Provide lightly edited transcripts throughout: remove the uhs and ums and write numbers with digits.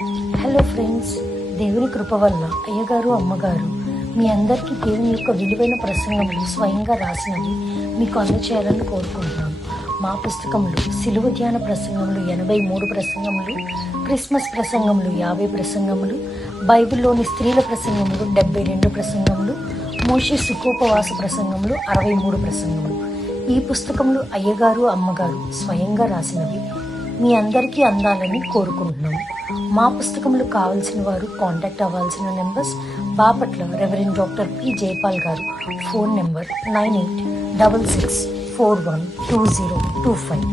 Hello friends, దేవుని కృప వల్ల అయ్యగారు అమ్మగారు మీ అందరికీ దేవుని యొక్క విలువైన ప్రసంగములు స్వయంగా రాసినవి మీకు అందచేయాలని కోరుకుంటున్నాను. మా పుస్తకంలో సిలువ ధ్యాన ప్రసంగములు 83 ప్రసంగములు, క్రిస్మస్ ప్రసంగములు 50 ప్రసంగములు, బైబిల్లోని స్త్రీల ప్రసంగములు 72 ప్రసంగములు, మోషే సుఖోపవాస ప్రసంగములు 63 ప్రసంగములు. ఈ పుస్తకములు అయ్యగారు అమ్మగారు స్వయంగా రాసినవి మీ అందరికీ అందాలని కోరుకుంటున్నాము. మా పుస్తకములు కావాల్సిన వారు కాంటాక్ట్ అవ్వాల్సిన numbers: Bapatla reverend doctor P Jayapal గారు, phone number 9866412025.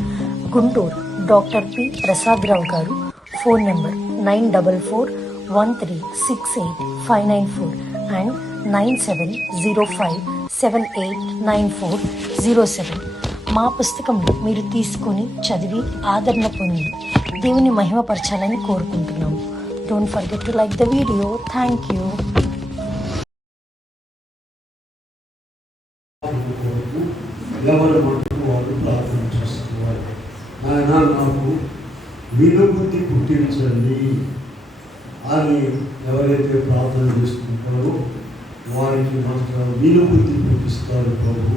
Guntur doctor P Prasad Rao గారు, ఫోన్ నెంబర్ 9413685994 అండ్ 9705789407. మా పుస్తకంలో మీరు తీసుకొని చదివి ఆదరణ పొంది దేవుని మహిమపరచాలని కోరుకుంటున్నాము. Don't forget to like the video. Thank you. ఎవరి మటుకు వాళ్ళు ప్రార్థన చేసుకోవాలి. ఆయన నాకు వినుబుద్ధి పుట్టించండి అని ఎవరైతే ప్రార్థన చేసుకుంటారో వారికి మాత్రం వినుబుద్ధి పుట్టిస్తారు ప్రభు.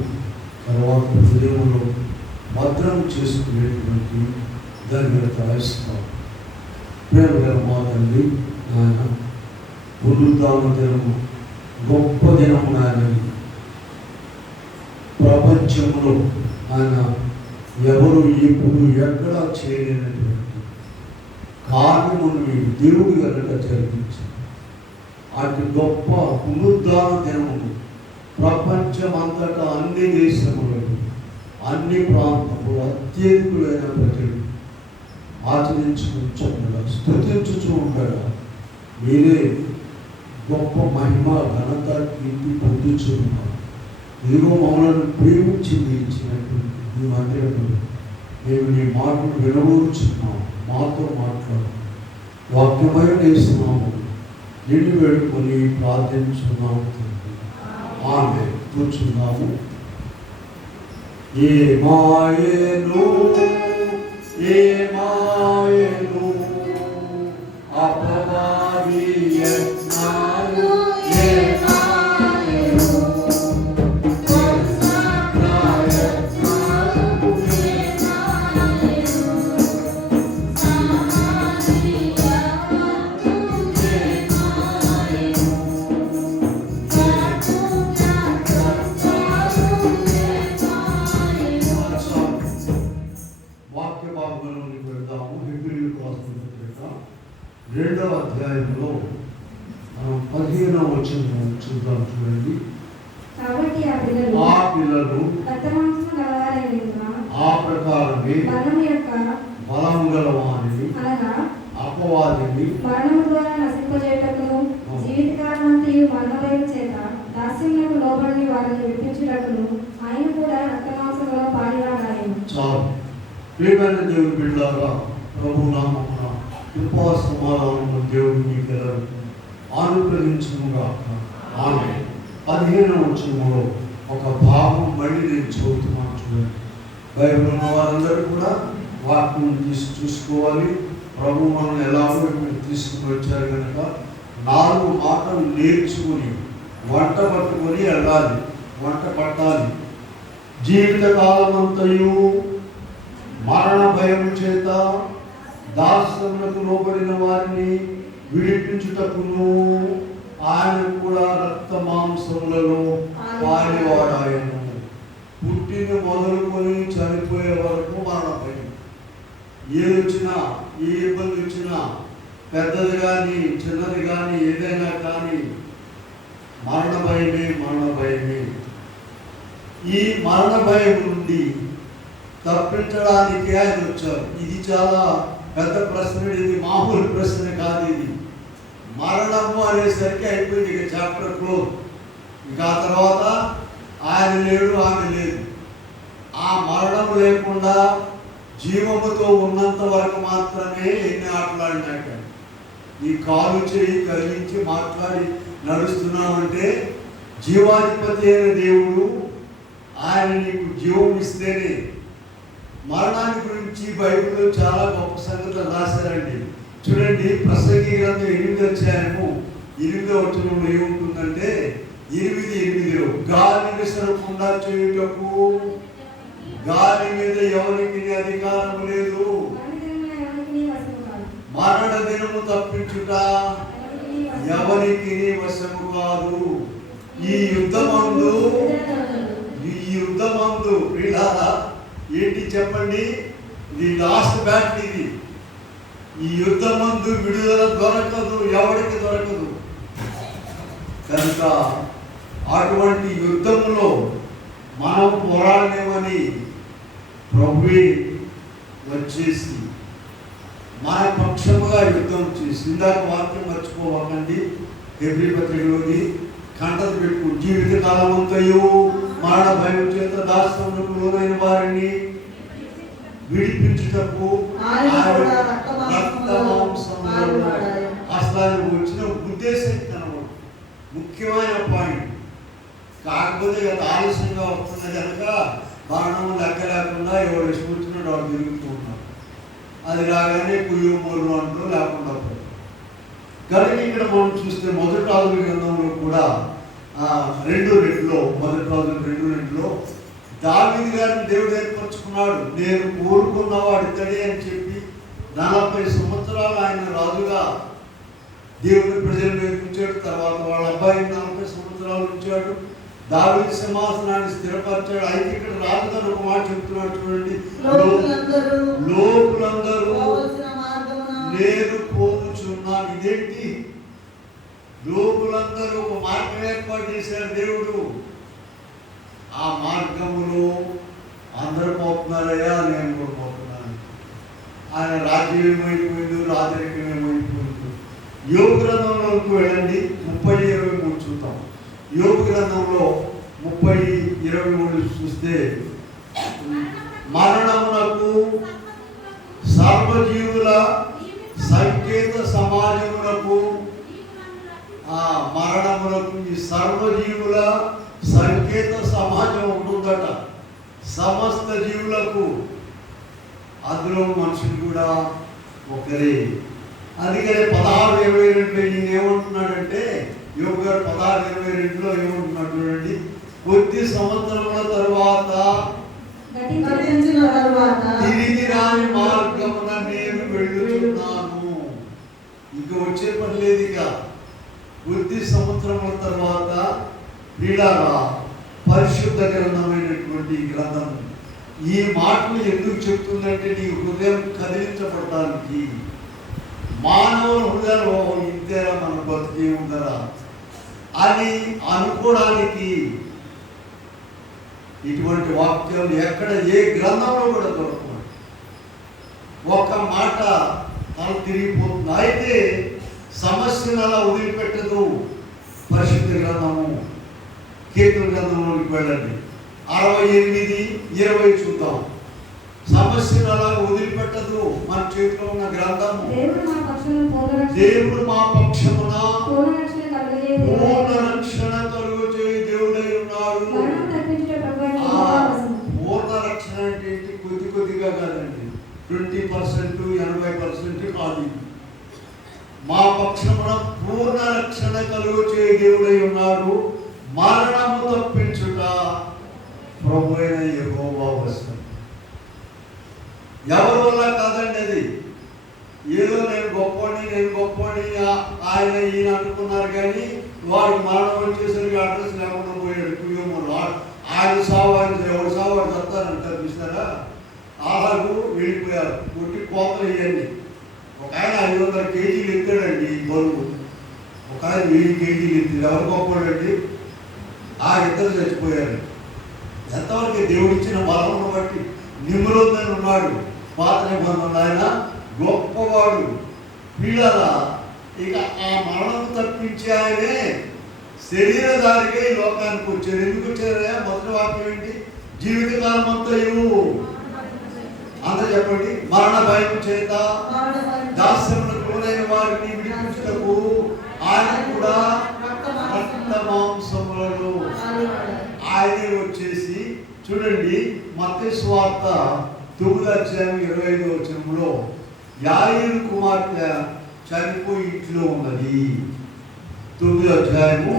తర్వాత హృదయంలో భద్రం చేసుకునేటువంటి ధన్యత ఇస్తాం. ప్రేమ మా తండ్రి, ఆయన పునరుద్ధాన దినము గొప్ప దినము. ఆయన ప్రపంచంలో ఆయన ఎవరు ఎప్పుడు ఎక్కడా చేయలేనటువంటి కార్యమును దేవుడి కనుక జరిగించారు. అటు గొప్ప పునరుద్ధాన దినము ప్రపంచమంతటా అన్ని దేశములలో అన్ని ప్రాంతములు అత్యధికులైన ప్రజలు ఆచరించుకుంటుండగా స్తుతించుచూ ఉండగా మీరే గొప్ప మహిమ ఘనత కీర్తి పొందుచున్నారు. ఇదిగో మమ్మల్ని ప్రేమించింది ఇచ్చినటువంటి ఈ మందిరంలో మేము నీ మాటలు వినబోచున్నాము. మాతో మాట్లాడు, వాక్యమై వేస్తున్నాము, నిన్ను వేడుకొని ప్రార్థించున్నాము. ఆమె కూర్చున్నాము. ఏ మాయను అపవాది యత్నాలు, రెండవ అధ్యాయంలో 15వ వచనం చూద్దాం. చూడండి. కాబట్టి ఆ పిల్లలు ఆ ప్రకారమే బలము గల వారిని అపవాదిని మరణము ద్వారా నశింపజేయుటకును జీవితకాలమంతయు మరణభయం చేత దాస్యములకు లోబడని వారిని విడిపించుటకును ఆయన కూడా రక్తమాంసములో పాలివాడాయెను. చాలు. ప్రియమైన దేవుని బిడ్డలారా, ప్రభు నామమున కృపా సమాధానము దేవుడు మీకు అనుగ్రహించునుగా. ఆమె 15వ వచనంలో ఒక భాగం మళ్ళీ నేను చదువుతున్నాను. చూడండి. బైబిల్ ఉన్న వారందరూ కూడా వాక్యం చూసుకోవాలి. ప్రభు మనం ఎలాగో తీసుకుని వచ్చారు కనుక 4 మాటలు నేర్చుకుని వంట పట్టుకొని వెళ్ళాలి. వంట పట్టాలి. జీవిత కాలమంతయు మరణ భయం చేత దాస్యములకు లోబడిన వారిని విడిపించుటకును ఆయన కూడా రక్త మాంసములలో పాలివాడాయను. పుట్టిన మొదలుకొని చనిపోయే వరకు మరణ భయం. ఏదొచ్చినా, ఏ ఇబ్బంది వచ్చినా, పెద్దది కానీ చిన్నది కానీ ఏదైనా కానీ మరణ భయమే, మరణ భయమే. ఈ మరణ భయం నుండి తప్పించడానికి ఆయన వచ్చారు. ఇది చాలా పెద్ద ప్రశ్న. ఇది మామూలు ప్రశ్న కాదు. ఇది మరణము అనేసరికి అయిపోయింది. ఇక చాప్టర్ క్లోజ్. ఇక ఆ తర్వాత ఆయన లేడు, ఆమె లేదు. ఆ మరణం లేకుండా జీవముతో ఉన్నంత వరకు మాత్రమే ఎన్ని ఆటలాడినాక ఈ కాలు చేయి కలిగించి మాట్లాడి నడుస్తున్నామంటే జీవాధిపతి అయిన దేవుడు ఆయన నీకు జీవం ఇస్తేనే. మరణాన్ని గురించి బైబిల్లో చాలా గొప్ప సంగతులు రాశారండి. చూడండి, ప్రసంగి గ్రంథం 8వ అధ్యాయము 8వ వచనంలో ఏముంటుందంటే 8:8 గాలి విసరకుండా చేయుటకు గాలి మీద ఎవరికి అధికారం లేదు, మరణ దినము తప్పించుట ఎవరికి వశము కాదు. ఈ యుద్ధమందు వీళ్ళారా ఏంటి చెప్పండి, ఇది లాస్ట్ బ్యాటిల్. ఇది ఈ యుద్ధమందు విడుదల దొరకదు, ఎవరికి దొరకదు. కనుక అటువంటి యుద్ధంలో మనం పోరాడలేమని ప్రభువే వచ్చేసి మన పక్షముగా యుద్ధం చేసి, ఇందాక వాక్యం మర్చిపోవకండి, హెబ్రీ పత్రికలోని కంటలు పెట్టు, జీవిత కాలం అంతయు మరణ భయం చేత దాస్యమునకు లోనైన వారిని విడిపించుటకు అసలు వచ్చిన ఉద్దేశం కనబడు ముఖ్యమైన పాయింట్. కాకపోతే గత ఆలస్యంగా వస్తుంది కనుక బాణం లెక్క లేకుండా ఎవరు ఇష్టమొచ్చినట్టు వాడు తిరుగుతూ ఉన్నారు. అది రాగానే కుయ్యూరు అంటూ లేకుండా పోయి. కనుక ఇక్కడ మనం చూస్తే మొదటి రాజుల గ్రంథంలో కూడా 2:2 మొదటి రాజుల 2:2 దావీదు గారిని దేవుడు ఏర్పరచుకున్నాడు. నేను కోరుకున్నవాడు ఇతడే అని చెప్పి 40 సంవత్సరాలు ఆయన రాజుగా దేవుని ప్రజలు నేర్పించాడు. తర్వాత వాళ్ళ అబ్బాయిని 40 సంవత్సరాలు ఉంచాడు. దావీదు సింహాసనాన్ని స్థిరపరిచాడు. అయితే ఇక్కడ రాజుగారు ఒక మాట చెప్తున్నాడు చూడండి, లోకులందరూ నేను పోచున్నాను. ఇదేంటి, లోకులందరూ ఒక మార్గం ఏర్పాటు చేశాడు దేవుడు. ఆ మార్గములో అందరూ పోతున్నారయ్యా, నేను కూడా పోతున్నాను. ఆయన రాజ్యం ఏమైపోయింది, రాజరికం ఏమైపోయింది. యోగ గ్రంథంలోకి వెళ్ళండి, 30:23 చూద్దాం. యోగ గ్రంథంలో 30:23 చూస్తే మరణమునకు సర్వజీవుల సంకేత సమాజమునకు, మరణమునకు ఈ సర్వజీవుల సంకేత సమాజం ఉంటుందట. సమస్త జీవులకు, అందులో మనుషులు కూడా ఒకరే. అందుకని 16:22 ఈయన ఏమంటున్నాడంటే, యోగు గారు 16:22 ఏమంటున్నాడు చూడండి, కొద్ది సంవత్సరముల తరువాత తిరిగి రాని మార్గమున నేను వెళ్ళుచున్నాను. ఇక వచ్చే పని లేదు. ఇక కొద్ది సంవత్సరముల తర్వాత వీళ్ళారా పరిశుద్ధ గ్రంథమైనటువంటి గ్రంథం ఈ మాటలు ఎందుకు చెప్తుందంటే, నీ హృదయం కదిలించబడటానికి. మానవుల హృదయాలు ఇంతేరా మన బతికే ఉందరా అని అనుకోవడానికి ఇటువంటి వాక్యాలు ఎక్కడ ఏ గ్రంథంలో కూడా దొరకదు. ఒక్క మాట తల తిరిగిపోతుంది. అయితే సమస్యను అలా వదిలిపెట్టదు పరిశుద్ధ గ్రంథము. కీర్తన గ్రంథంలోకి వెళ్ళండి, 68:20 చూద్దాం. సమస్యను అలా వదిలిపెట్టదు మన చేతిలో ఉన్న గ్రంథము. దేవుడు మా పక్షమున పూర్ణ రక్షణ కలుగు చేయి దేవుడై ఉన్నాడు. పూర్ణ రక్షణ అంటే కొద్దిగా కాదండి, 20%, 80% కాదు. మా పక్షమున పూర్ణ రక్షణ కలుగు చేయి దేవుడై ఉన్నాడు. మరణము తప్పించుట ప్రభువైన యెహోవా వశం. ఎవరి వల్ల కాదండి అది. ఏదో నేను గొప్పని ఆయన ఈయన అనుకున్నారు, కానీ వాడికి మరణం వచ్చేసరికి అడ్రస్ లేకుండా పోయాడు. ఆయన సావు, ఆయన ఎవరు సావు వాడు చెప్తారంటారు చూస్తారా, అలాగూ వెళ్ళిపోయారు. కొట్టి కోతలు వేయండి. ఒక ఆయన 500 కేజీలు ఎత్తాడండి ఈ బరువు, ఒక ఆయన 1000 కేజీలు ఎత్తాడు. ఎవరు గొప్పవాడండి? ఆ ఇద్దరు చచ్చిపోయారు. ఎంతవరకు దేవుడిచ్చిన బలమును బట్టి. నిమ్రోదని ఉన్నాడు, పాత నిబంధనలు, ఆయన గొప్పవాడు. వీళ్ళరా ఇక ఆ మరణం తప్పించి ఆయనే శరీరధారిగా ఈ లోకానికి వచ్చారు. ఎందుకు వచ్చారా? మొదటి వాక్యం ఏంటి? జీవితకాలం అంతా ఇవ్వు. అందరూ చెప్పండి, మరణ భయం చేత దాస్యములకు లోనైన వారిని విడిపించుటకు ఆయన కూడా రక్త మాంసములలో ఆయనే వచ్చేసి. చూడండి, మత్తయి సువార్త 9:25 వచనంలో యాయీరు కుమార్తె చనిపోయి ఇంట్లో ఉన్నది. 9వ అధ్యాయము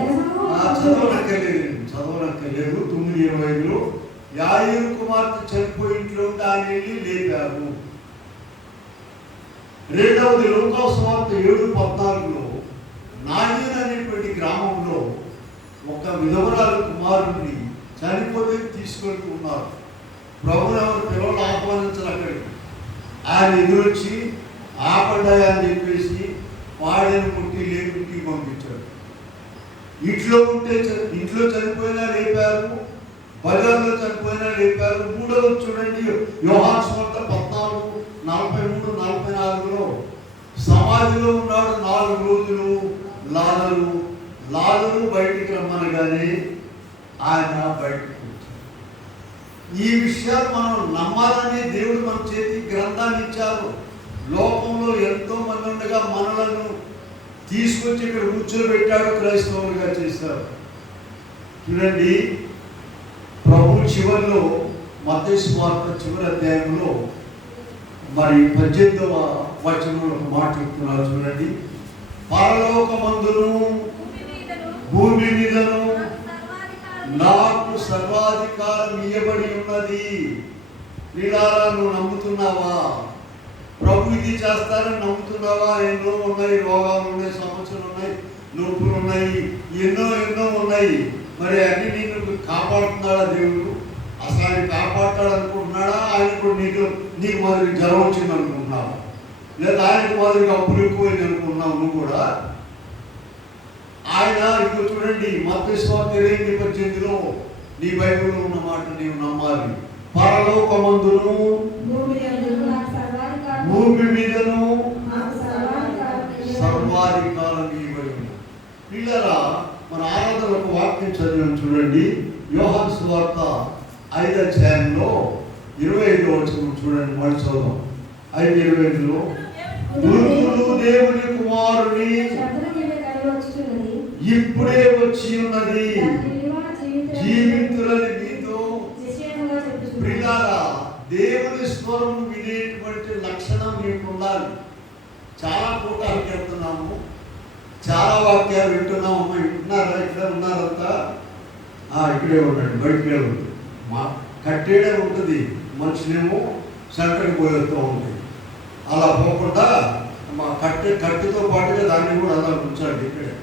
చదవనక్కర్లేదు 9:25లో యాయీరు కుమార్తె చనిపోయి ఇంట్లో ఉంటే ఆయన వెళ్ళి లేపారు. రెండవది లూకా సువార్త 7:14లో నాయీన్ అనేటువంటి గ్రామంలో ఒక విధవరాలు కుమారుడిని చనిపోతే తీసుకెళ్తూ ఉన్నారు. ప్రభుని ఎవరు పిల్లలు ఆహ్వానించారు. అక్కడికి ఆయన ఎదురొచ్చి ఆపడ్డాయా అని చెప్పేసి వాడిని ముట్టి లేపుకి పంపించాడు. ఇంట్లో చనిపోయినా లేపారు, బజార్లో చనిపోయినా లేపారు. మూడవది చూడండి, యోహాను సువార్త 14:43-44లో సమాధిలో ఉన్నాడు 4 రోజులు లాజరు బయటికి రమ్మనగానే ఆయన బయటకు వచ్చాడు. ఈ విషయాలు మనం నమ్మాలని దేవుడు మన చేతికి గ్రంథాన్ని ఇచ్చారు. లోకంలో ఎంతో మంది ఉండగా మనలను తీసుకొచ్చి ఇక్కడ కూర్చోబెట్టాడు, క్రైస్తవులుగా చేశారు. చూడండి, ప్రభు చివరిలో మత్తయి సువార్త చివరి అధ్యాయంలో మరి 18వ వచనంలో ఒక మాట చెప్తున్నారు. చూడండి, పరలోకమందును భూమి మీదను నాకు సర్వాధికారం ఇవ్వబడి ఉన్నది. వీళ్ళారా, నువ్వు నమ్ముతున్నావా? ప్రభు ఇది చేస్తారని నమ్ముతున్నావా? ఎన్నో ఉన్నాయి, రోగాలు ఉన్నాయి, సమస్యలు ఉన్నాయి, నొప్పులు ఉన్నాయి, ఎన్నో ఉన్నాయి. మరి అన్ని నిన్ను కాపాడుతున్నాడా దేవుడు? అసలు ఆయన కాపాడుతాడు అనుకుంటున్నాడా? ఆయన కూడా నీకు మాదిరి జ్వరం వచ్చింది అనుకుంటున్నావా? లేదా ఆయనకు మాదిరిగా అప్పులు ఎక్కువైంది అనుకుంటున్నావు నువ్వు కూడా? ఆయన ఇప్పుడు చూడండి, మత్తయి సువార్త 8:18లో నీ బైబిల్లో ఉన్న మాట నీవు నమ్మాలి. పరలోకమందును భూమి మీదను సర్వాధికారం ఇవ్వబడి ఉన్నది. పిల్లరా, మన ఆరాధనకు వాక్యం చదివాం. చూడండి, యోహాను సువార్త 5వ అధ్యాయంలో 25వ వచనం చూడండి. మళ్ళీ చదువు. 5:25లో మృతులు దేవుని కుమారుని ఇప్పుడే వచ్చి ఉన్నది, జీవితులని మీతో. ప్రియులారా, దేవుని స్వరం వినేటువంటి లక్షణం మీకు ఉండాలి. చాలా కూటాలకు వెళ్తున్నాము, చాలా వాక్యాలు వింటున్నాము. వింటున్నారా? ఇక్కడ ఉన్నారంతా? ఇక్కడే ఉండండి, బయటకే ఉంటుంది. మా కట్టేడే ఉంటుంది, మనుషులేమో సెంటర్కి పోయేస్తూ ఉంటుంది. అలా పోకుండా మా కట్టెతో పాటుగా దాన్ని కూడా అలా ఉంచండి. ఇక్కడే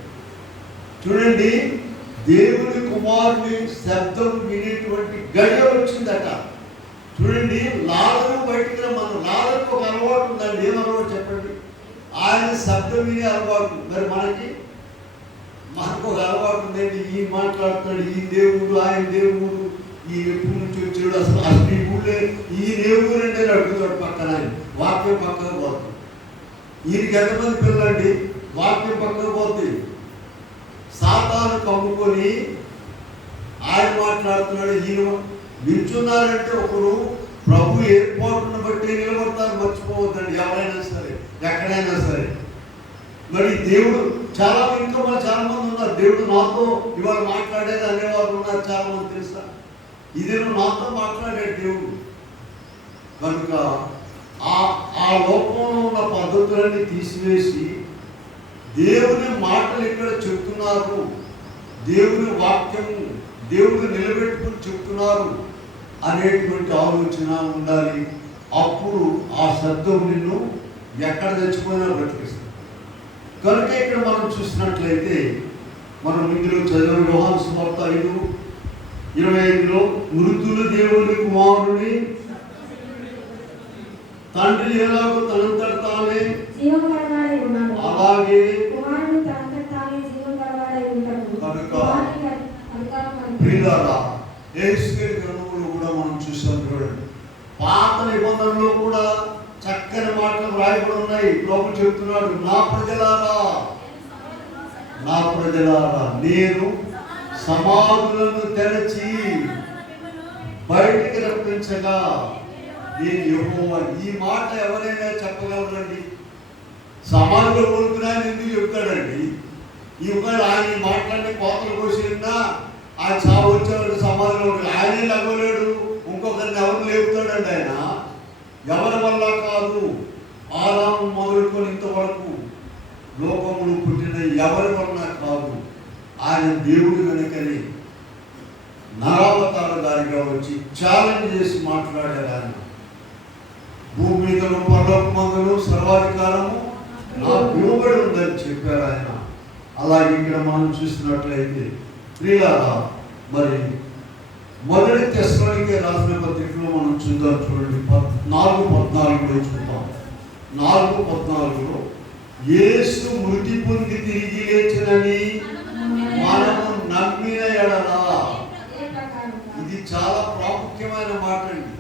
చూడండి, దేవుని కుమారుని శబ్దం వినేటువంటి గడియ వచ్చిందట. చూడండి, లాజరు బయటికి రమ్మను. లాజరుకు ఒక అలవాటు ఉందండి. ఏం అలవాటు చెప్పండి? ఆయన శబ్దం వినే అలవాటు. మరి మనకు ఒక అలవాటు ఉందండి. ఈ మాట్లాడుతున్నాడు, ఈ దేవుడు, ఆయన దేవుడు, ఈ ఎప్పుడు నుంచి వచ్చాడు, అసలు ఈ ఊళ్ళే ఈ దేవుడు అంటే అడుగుతాడు పక్కన. వాక్యం పక్కకు పోతుంది. ఈయనకి ఎంతమంది పిల్లలండి? వాక్యం పక్కకు పోతుంది. సాతాను కమ్ముకొని ఆయన మాట్లాడుతున్నాడు, ఈయన నిల్చున్నారంటే ఒకరు ప్రభు ఏర్పాటును బట్టి నిలబడతారు. మర్చిపోవద్దండి, ఎవరైనా సరే, ఎక్కడైనా సరే. మరి దేవుడు చాలా మంది ఉన్నారు. దేవుడు నాతో ఇవాళ మాట్లాడేది అనేవారు ఉన్నారు, చాలా మంది తెలుసా? ఇదేమో నాతో మాట్లాడాడు దేవుడు. కనుక ఆ లోకంలో ఉన్న పద్ధతులన్నీ తీసివేసి దేవుని మాటలు ఇక్కడ చెప్తున్నారు, దేవుని వాక్యం దేవుడు నిలబెట్టుకుని చెప్తున్నారు అనేటువంటి ఆలోచన ఉండాలి. అప్పుడు ఆ శబ్దం నిన్ను ఎక్కడ తెచ్చిపోయినా బ్రతికిస్తుంది. కనుక ఇక్కడ మనం చూసినట్లయితే మనం ఇందులో చదివిన యోహాను సువార్త 5:25లో మృతులు దేవుని కుమారుని తండ్రి ఎలాగో తనంతట తానే అలాగే ప్రియులారా, యేసుక్రీస్తు గ్రంథంలో కూడా మనం చూసాం. చూడండి, పాత నిబంధనలో కూడా చక్కని మాటలు రాయబడి ఉన్నాయి. ప్రభు చెప్తున్నాడు, నా ప్రజలారా నేను సమాధులను తెరచి బయటికి రప్పించగా నేను యెహోవా. ఈ మాట ఎవరైనా చెప్పగలరండి? సమాధిలో కొడుకున్నాయని ఎందుకు చెప్తాడండి? ఈ ఆయన మాట్లాడి కోతలు కోసినా ఆయన చావు వచ్చేవాడు సమాధిలో. ఆయనే లేవలేడు, ఇంకొకరిని ఎవరు లేపుతాడండి? ఆయన ఎవరి వల్ల కాదు. ఆదాము మొదలుకొని ఇంతవరకు లోకములు పుట్టిన ఎవరి వలన కాదు, ఆయన దేవుడు కనుకని నరావతారధారిగా వచ్చి ఛాలెంజ్ చేసి మాట్లాడారు. ఆయన భూమి మీద పరలోకమందును సర్వాధికారము నాకు ఇవ్వబడి ఉందని చెప్పారు ఆయన. అలాగే ఇక్కడ మనం చూసినట్లయితే ప్రియులారా, మరి మొదటి తెస్సలోనికే రాసిన పత్రికలో మనం చూద్దాం. చూడండి 4:14 చూద్దాం. 4:14 యేసు మృతి పొంది తిరిగి లేచినని మనము నమ్మిన ఎడల. ఇది చాలా ప్రాముఖ్యమైన మాట అండి.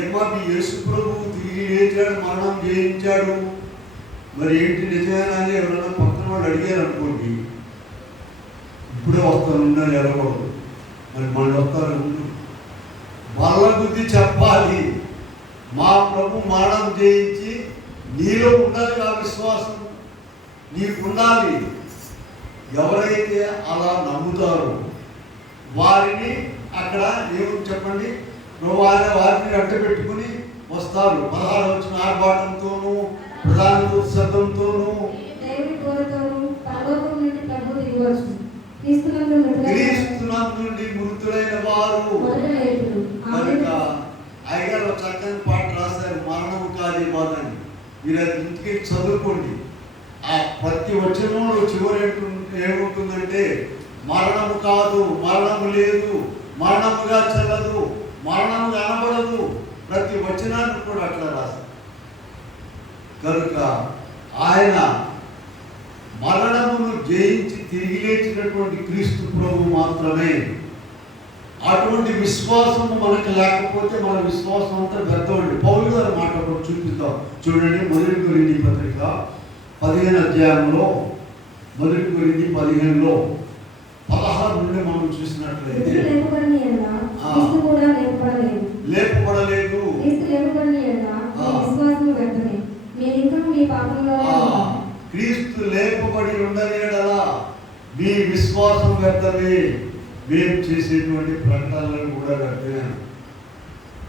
ఏమా మీ యేసు ప్రభువు తిరిగి లేచాడు, మరణం జయించాడు, మరి ఏంటి నిజమేనా అని ఎవరైనా పక్కన వాళ్ళు అడిగారు అనుకోండి, ఇప్పుడే వస్తాను ఎలకూడదు, మరి మళ్ళీ వస్తారు. వాళ్ళ బుద్ధి చెప్పాలి. మా ప్రభు మరణం జయించి నీలో ఉండాలి, ఆ విశ్వాసం నీకు ఉండాలి. ఎవరైతే అలా నమ్ముతారో వారిని అక్కడ ఏమని చెప్పండి, నువ్వు ఆయన వారిని అడ్డు పెట్టుకుని వస్తారు. 16 వచ్చిన ఆర్భాటంతోనూ ప్రధాన శబ్దంతోనూ క్రీస్తునందు నుండి మృతులైన వారు. కనుక అయ్యగారు చక్కని పాట రాశారు, మరణము కాదు బాధ అని. మీరు అది ఇంటికి చదువుకోండి. ఆ ప్రతి వచనంలో చివరి ఏముంటుందంటే మరణము కాదు, మరణము లేదు, మరణముగా చెల్లదు, మరణము కనబడదు. ప్రతి వచనాన్ని కూడా అట్లా రాశారు. కనుక ఆయన మరణమును జయించి తిరిగి లేచినటువంటి క్రీస్తు ప్రభు మాత్రమే. అటువంటి విశ్వాసము మనకు లేకపోతే మన విశ్వాసం అంతా వ్యర్థమండి. పౌలు గారి మాట కూడా చూపిస్తాం. చూడండి, 1 కొరింథీ పత్రిక 15 అధ్యాయంలో 1 కొరింథీ 15లో 16 నుండి మనం చూసినట్లయితే లేపబడలేదు. క్రీస్తు లేపబడి ఉండలేడలా మీ విశ్వాసం వ్యర్థమే, మేము చేసేటువంటి ప్రకటనలు కూడా వ్యర్థమే.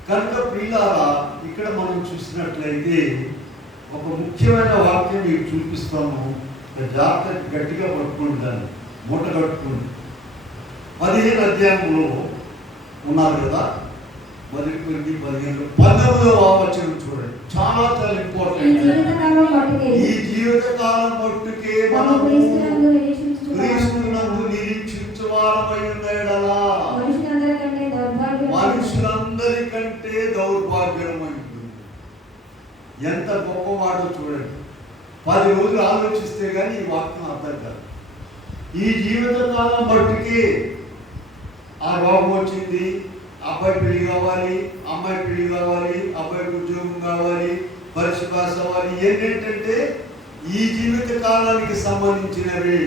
కనుక ప్రియులారా, ఇక్కడ మనం చూసినట్లయితే ఒక ముఖ్యమైన వాక్యం మీకు చూపిస్తాము. జాగ్రత్త గట్టిగా పట్టుకుంటాను, మూట కట్టుకుంటాను. 15 అధ్యాయంలో ఉన్నారు కదా, 1 కొరింథీ 15 19వ వచనం చూడండి. చాలా చాలా ఇంపార్టెంట్. ఈ జీవితకాలం మట్టుకే మనం క్రీస్తునందు నిరీక్షించువారమై ఉండేలా మనుషులందరికంటే దౌర్భాగ్యమైంది. ఎంత గొప్పవాడో చూడండి. 10 రోజులు ఆలోచిస్తే కానీ ఈ వాక్యం అర్థం కాదు. ఈ జీవితకాలం మట్టుకే ఆ రోగం వచ్చింది, అబ్బాయి పెళ్లి కావాలి, అమ్మాయి పెళ్లి కావాలి, అబ్బాయికి ఉద్యోగం కావాలి, పరీక్ష పాస్ అవ్వాలి. ఏంటంటే ఈ జీవిత కాలానికి సంబంధించినవి.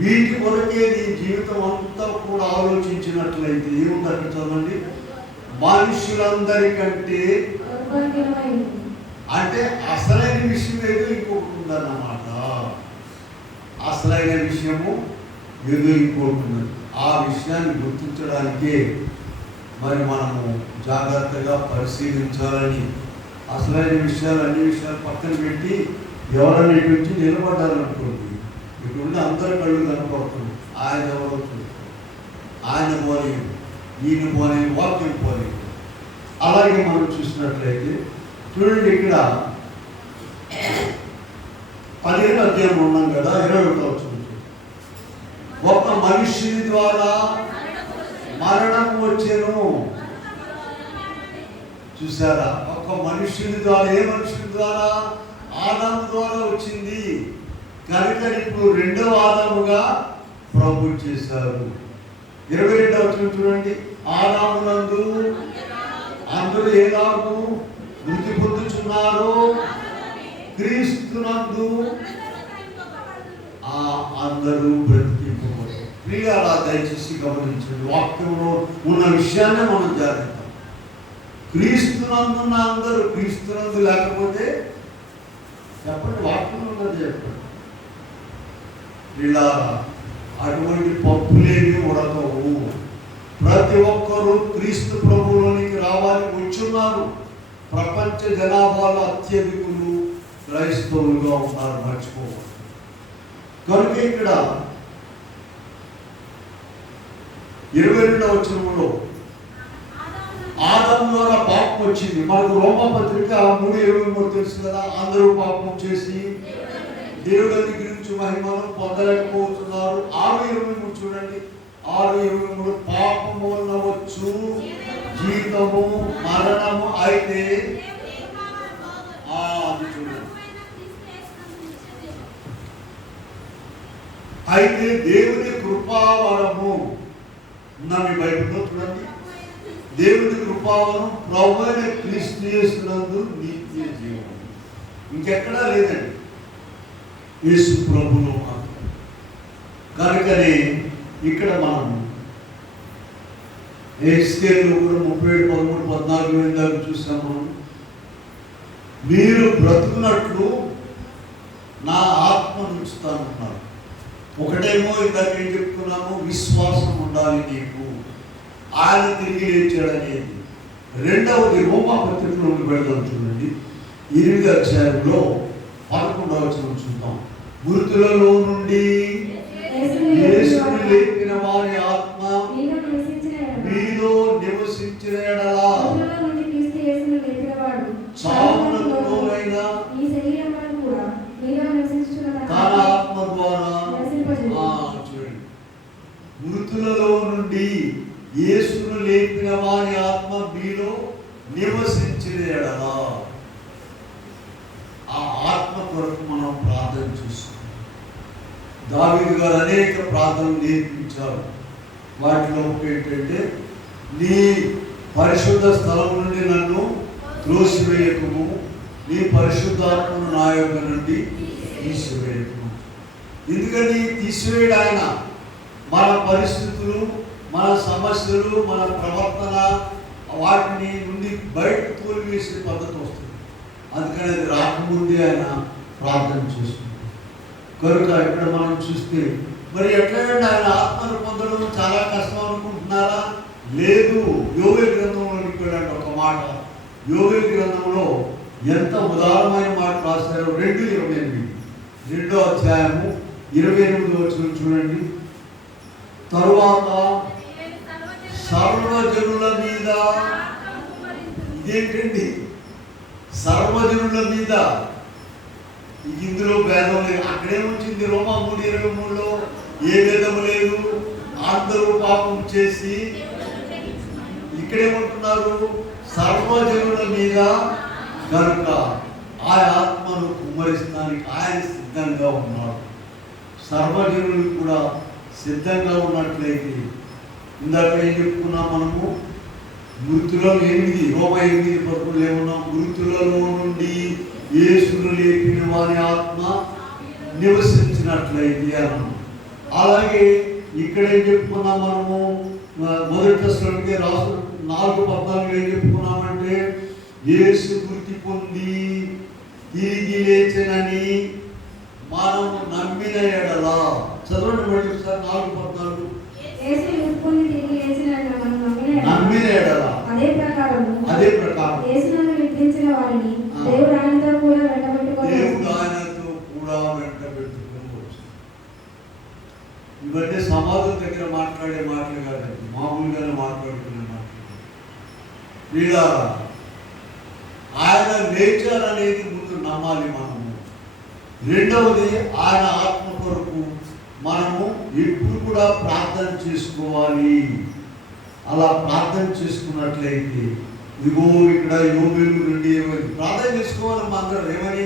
వీటి కొరకే నీ జీవితం అంతా కూడా ఆలోచించినట్లయితే ఏముందంటే చదవండి, మనుషులందరికంటే. అంటే అసలైన విషయం ఏదో ఇంకొకటి ఉందన్నమాట. అసలైన విషయము ఏదో ఇంకొకటి ఉన్నది. ఆ విషయాన్ని గుర్తించడానికే మరి మనము జాగ్రత్తగా పరిశీలించాలని, అసలైన విషయాలు అన్ని విషయాలు పక్కన పెట్టి ఎవరైనా ఇటు వచ్చి నిలబడ్డారనుకోండి, ఇటు ఉండి అందరి కళ్ళు కనపడుతుంది. ఆయన ఎవరో ఆయన పోలేదు, ఈయన పోలేదు, వాక్యం పోలేదు. అలాగే మనం చూసినట్లయితే చూడండి, ఇక్కడ 15వ అధ్యాయం ఉన్నాం కదా, 21వ వచనం. ఒక మనుష్యుని ద్వారా మరణం వచ్చెను. చూసారా, ఒక మనుష్యుని ద్వారా. ఏ మనుష్యుని ద్వారా? ఆదాము ద్వారా వచ్చింది. కనుక ఇప్పుడు 2వ ఆదాముగా ప్రభు చేశారు. 22వ వచనం చూడండి. ఆదామునందు అందరూ ఎలాగూ మృతి పొందుచున్నారు, క్రీస్తునందు అందరూ బ్రతికింపబడు. ప్రియులారా, దయచేసి గమనించండి, వాక్యంలో ఉన్న విషయాన్ని మనం జాగ్రత్త. క్రీస్తునందున్న అందరూ. క్రీస్తునందు లేకపోతే చెప్పండి, వాక్యంలో ఉన్నది చెప్పండి. ప్రియులారా, అటువంటి పప్పులేవి ఉడకవు. ప్రతి ఒక్కరూ క్రీస్తు ప్రభువులోనికి రావాలి, వచ్చున్నారు. ప్రపంచ జనాభాలో అత్యధికులు క్రైస్తవులుగా ఉన్నారు, మర్చిపోవాలి. కనుక ఇక్కడ 22వ వచనంలో ఆదాము ద్వారా పాపం వచ్చింది. మనకు రోమాపత్రిక 3:23 తెలుసు కదా. అందరూ పాపం చేసి దేవుడిని గురించి మహిమను పొందలేకపోతున్నారు. 6:23 చూడండి. 6:23 పాపము వలన వచ్చు జీతము మరణము, అయితే అది చూడండి, అయితే దేవుని కృపావరము మీ బైబిల్లో చూడండి. దేవుని కృపావరం ప్రభువైన క్రీస్తు యేసునందు నిత్య జీవం. ఇంకెక్కడా లేదండి, యేసు ప్రభువులో మాత్రం. కనుకనే ఇక్కడ మనం ఎహెజ్కేలు కూడా 37:13-14 చూసాము. మీరు బ్రతుకున్నట్లు నా ఆత్మను ఉంచుతానున్నారు. ఒకటేమో ఇందాక ఏం చెప్తున్నాము, విశ్వాసం ఉండాలి నీకు, ఆయన తిరిగి లేచాడనేది. రెండవది రోమాపత్రికలో పెడదాం చూడండి. 8వ అధ్యాయంలో 11వ వచనం చూద్దాం. మృతులలో నుండి యేసుని లేపిన వారి ఆత్మ మీలో నివసించిన ఎడల చావునకు లోనైన తన ఆత్మ ద్వారా చూడండి, మృతులలో నుండి యేసును లేపిన వారి ఆత్మ మీలో నివసించిన ఎడల, ఆ ఆత్మ కొరకు మనం ప్రార్థన చేస్తున్నాం. దావీదు గారు అనేక ప్రార్థనలు నేర్పించారు. వాటిలో ఏంటంటే, నీ పరిశుద్ధ స్థలం నుండి నన్ను త్రోసివేయకము, నీ పరిశుద్ధాత్మను నా యొక్క నుండి తీసివేయకము. ఎందుకని తీసివేయడం? ఆయన మన పరిస్థితులు, మన సమస్యలు, మన ప్రవర్తన, వాటిని నుండి బయట తోలివేసే పద్ధతి వస్తుంది. అందుకని అది రాకముందే ఆయన ప్రార్థన చేస్తుంది. కనుక ఇక్కడ మనం చూస్తే మరి ఎట్లంటే ఆయన ఆత్మను పొందడం చాలా కష్టం అనుకుంటున్నారా? లేదు. యోవేలు గ్రంథంలోకి వెళ్ళండి ఒక మాట. యోవేలు గ్రంథంలో ఎంత ఉదారమైన మాట రాశారో. 2:28 2వ అధ్యాయము 28వ వచనం చూడండి. తరువాత సర్వజనుల మీద, ఇదేంటండి సర్వజనుల మీద, ఇందులో భేదం లేదు. అక్కడేమొచ్చింది రోమా 3:23లో ఏ భేదము లేదు, అందరూ పాపం చేసి. ఇక్కడేమంటున్నారు? సర్వజనుల మీద కనుక ఆ ఆత్మను కుమ్మరిస్తానికి ఆయన సిద్ధంగా ఉన్నాడు. సర్వజనులు కూడా సిద్ధంగా ఉన్నట్లయితే, ఇందాక ఏం చెప్పుకున్నాం మనము, మృతులలో 8 రోమా 8:11 ఏమున్నాం? మృతులలో నుండి యేసును లేపిన వారి ఆత్మ నివసించినట్లయితే అన్నాం. అలాగే ఇక్కడ ఏం చెప్పుకున్నాం మనము? మొదటి దశలోకి రాసు 4:14 ఏం చెప్పుకున్నామంటే, యేసు మృతి పొంది తిరిగి లేచనని మనం నమ్మిన ఎడల. చదవండి మళ్ళీ ఒకసారి 4:14. నమ్మిన ఎడల అదే ప్రకారం దేవుడు ఆయనతో కూడా వెంటబెట్టుకోవచ్చు. ఇవన్నీ సమాజం దగ్గర మాట్లాడే మాటలు కాదండి, మామూలుగానే మాట్లాడుకునే మాటలు. వీళ్ళ ఆయన నేచర్ అనేది ముందు నమ్మాలి మనము. రెండవది, ఆయన ఆత్మ కొరకు మనము ఎప్పుడు కూడా ప్రార్థన చేసుకోవాలి. అలా ప్రార్థన చేసుకున్నట్లయితే, ఇదిగో ఇక్కడ యోవేలు 2:20 ప్రార్థన చేసుకోవాలి. మా అందరం ఏమని?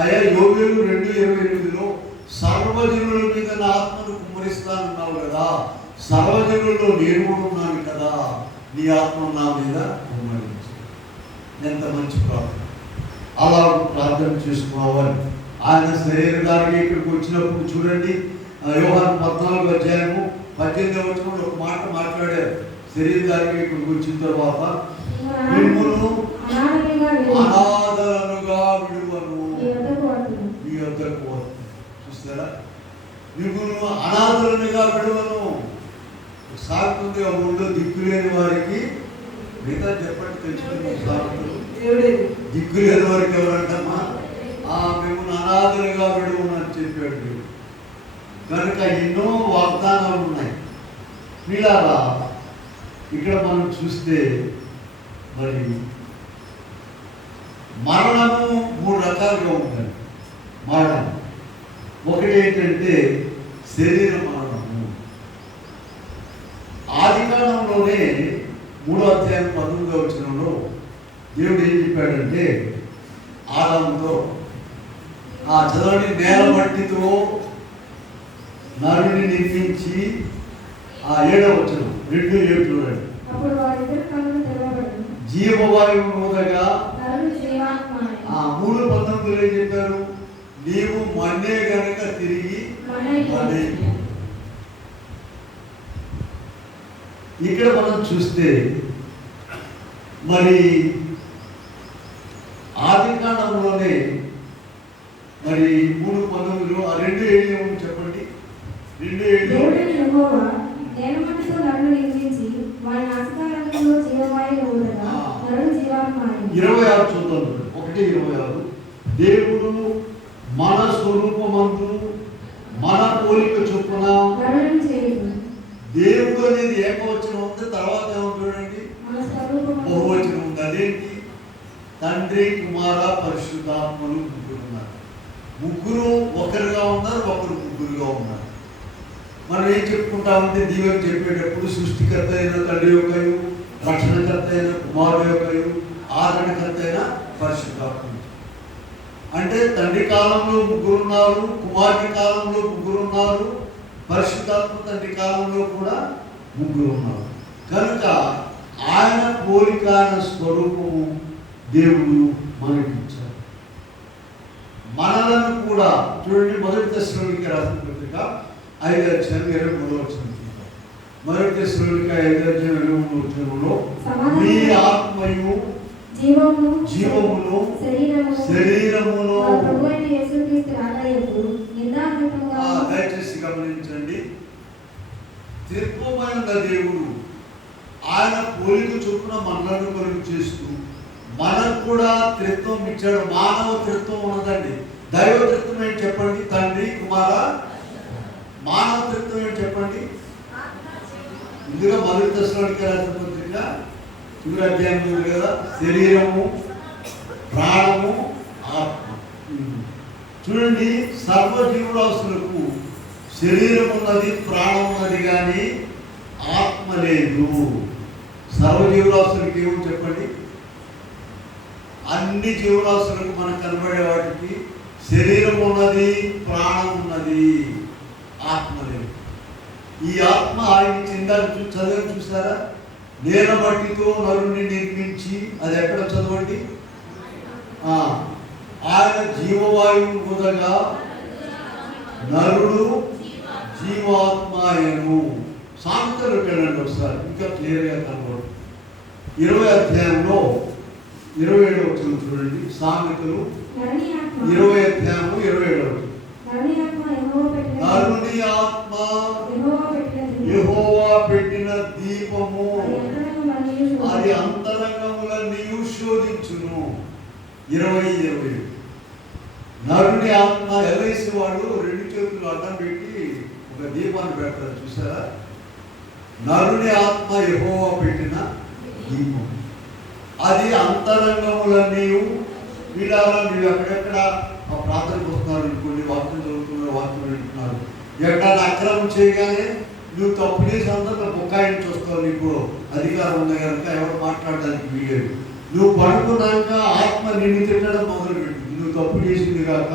అయ్యా యోవేలు 2:28లో సర్వజనుల మీద నా ఆత్మను కుమ్మరిస్తానన్నావు కదా, సర్వజనుల్లో నేను కూడా ఉన్నాను కదా, నీ ఆత్మ నా మీద కుమ్మరించు. ఎంత మంచి ప్రార్థన! అలా ప్రార్థన చేసుకోవాలి. ఆయన శరీరానికి ఇక్కడికి వచ్చినప్పుడు చూడండి, యోహాను 14:18 ఒక మాట మాట్లాడారు. శరీరానికి ఇక్కడికి వచ్చిన తర్వాత, మిమ్మును అనాథలుగా విడువను, మీ యొద్దకు వస్తును. చూస్తారా? మిమ్మును అనాథలుగా విడువను. సాగుతుంది, ఆ ఊళ్ళో దిక్కులేని వారికి మిగతా చెప్పండి, తెచ్చుకుని సాగుతుంది. దిక్కు లేని వారికి ఎవరంటమ్మా మేము అనాథలుగా విడువనని చెప్పాడు దేవుడు. కనుక ఎన్నో వాగ్దానాలు ఉన్నాయి. మీలాగా ఇక్కడ మనం చూస్తే మరి మరణము 3 రకాలుగా ఉంటుంది. మరణం ఒకటి ఏంటంటే శరీర మరణము. ఆదికాండంలోనే 3వ అధ్యాయం 19వ వచనంలో దేవుడు ఏం చెప్పాడంటే ఆదాముతో చదవండి, నేల మట్టితో నరుని నిర్మించి 7వ వచనం 2:7 చూడండి. అప్పుడు వారిద్దరి కన్నులు తెరవబడెను. జీవవాయువు ఊదగా నరుడు జీవాత్మాయె. 3:19 ఏం చెప్పారు? నీవు మన్నే గనక తిరిగి మన్నే. ఇక్కడ మనం చూస్తే మరి ఆదికాండంలోనే మరి 3:19 2:7 చెప్పండి. 2:7 దేవుడైన యెహోవా నేలమట్టితో నరుని నిర్మించి వాని నాసికారంధ్రములో జీవవాయువు ఊదగా నరుడు జీవాత్మాయె. 26 చూద్దాం. 1:26 దేవుడు మన స్వరూపమందు మన పోలిక చొప్పున నరుని చేయును. దేవుడు అనేది ఏకవచనం ఉంది, తర్వాత ఏమో చూడండి మన స్వరూపమందు బహువచనం ఉంది. అదేంటి? తండ్రి కుమార పరిశుద్ధాత్మలు ముగ్గురు ఉన్నారు. ముగ్గురు ఒకరుగా ఉన్నారు, ఒకరు ముగ్గురుగా ఉన్నారు. మనం ఏం చెప్పుకుంటామంటే దీవెన చెప్పేటప్పుడు సృష్టికర్త అయిన తండ్రి యొక్కయు, రక్షణకర్త అయిన కుమారుడు యొక్కయు, ఆదరణకర్త అయిన పరిశుద్ధాత్మ. అంటే తండ్రి కాలంలో ముగ్గురు ఉన్నారు, కుమారుడి కాలంలో ముగ్గురు ఉన్నారు, పరిశుద్ధాత్మ తండ్రి కాలంలో కూడా ముగ్గురు ఉన్నారు. కనుక ఆయన పోలిక, ఆయన స్వరూపము దేవుడు మనకిచ్చారు. మనలను కూడా చూడండి, 1 తెస్సలోనికై రాసిన పత్రిక 5వ అధ్యాయం 23వ వచనం. 1 తెస్సలోనికై 5వ అధ్యాయం 23వ వచనంలో మీ ఆత్మయు జీవమును శరీరమును ప్రభువైన యేసుక్రీస్తు రాకడయందు నిందారహితంగా. దయచేసి గమనించండి, త్రిత్వమైన దేవుడు ఆయన పోలిక చొప్పున మనలను కొరకు చేస్తూ మనకు కూడా త్రిత్వం ఇచ్చాడు. మానవ త్రిత్వం ఉన్నదండి. దైవ త్రిత్వం ఏంటి చెప్పండి? తండ్రి కుమార. మానవ త్రిత్వం ఏంటి చెప్పండి? ఇందులో 1 తెస్సలోనికై రాసిన పత్రిక 2వ అధ్యాయం ఉంది కదా, శరీరము, ప్రాణము, ఆత్మ. చూడండి, సర్వజీవరాశులకు శరీరం ఉన్నది, ప్రాణం ఉన్నది, కానీ ఆత్మ లేదు. సర్వజీవరాశులకు ఏమో చెప్పండి? అన్ని జీవరాశులకు మనకు కనబడే వాటికి శరీరం ఉన్నది, ప్రాణం ఉన్నది, ఆత్మ లేదు. ఈ ఆత్మ ఆయన చెందాలి. చదివి చూసారా? నేల మట్టితో నరుని నిర్మించి, అది ఎక్కడ చదవండి? ఆయన జీవవాయువు ఊదగా నరుడు జీవాత్మాయను. సామెతలోకి వెళ్ళండి ఒకసారి, ఇంకా క్లియర్గా కనబడు. 20వ అధ్యాయంలో 27వ వచనం చూడండి. సామెతలు 20వ అధ్యాయం 27వ వచనం. నరుని ఆత్మ యెహోవా పెట్టిన దీపము, అది అంతరంగములన్నీయు శోధించును. 20:20 నరుని ఆత్మ. ఎల్ఐసి వాళ్ళు 2 చేతులు అడ్డం పెట్టి ఒక దీపాన్ని పెడతారు, చూసారా? నరుని ఆత్మ యెహోవా పెట్టిన దీపం, అది అంతరంగములన్నీయు. వీళ్ళారా మీరు ఎక్కడెక్కడ ప్రార్థనకు వస్తున్నారు, కొన్ని వాక్యం చదువుతున్నారు, వాక్యం వింటున్నారు, ఎక్కడ అక్రమం చేయగానే నువ్వు తప్పు చేసి అందరూ బుక్కాయించి వస్తావు. నీకు అధికారం ఉంది కనుక ఎవరు మాట్లాడడానికి వీలేదు. నువ్వు పడుకున్నాక ఆత్మ నిన్ను తిట్టడం మొదలుపెట్టింది. నువ్వు తప్పు చేసింది కాక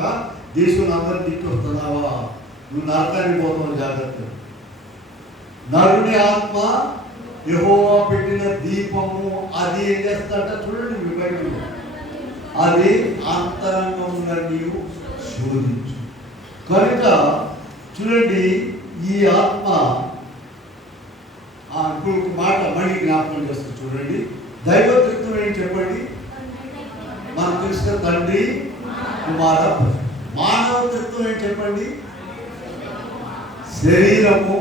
దేశంలో అందరూ తిట్టి వస్తున్నావా, నువ్వు నరకానికి పోతావు, జాగ్రత్త. నరుని ఆత్మ యెహోవా పెట్టిన దీపము, అది ఏం చేస్తాట చూడండి మీ బైబిల్, అది అంతరంగములన్నీ శోధించు. కనుక చూడండి, ఈ ఆత్మ ఇప్పుడు ఒక మాట మళ్ళీ జ్ఞాపకం చేస్తుంది చూడండి. దైవత్వం ఏంటి చెప్పండి? మనకు తెలిసిన తండ్రి కుమార. మానవత్వం ఏంటి చెప్పండి? శరీరము,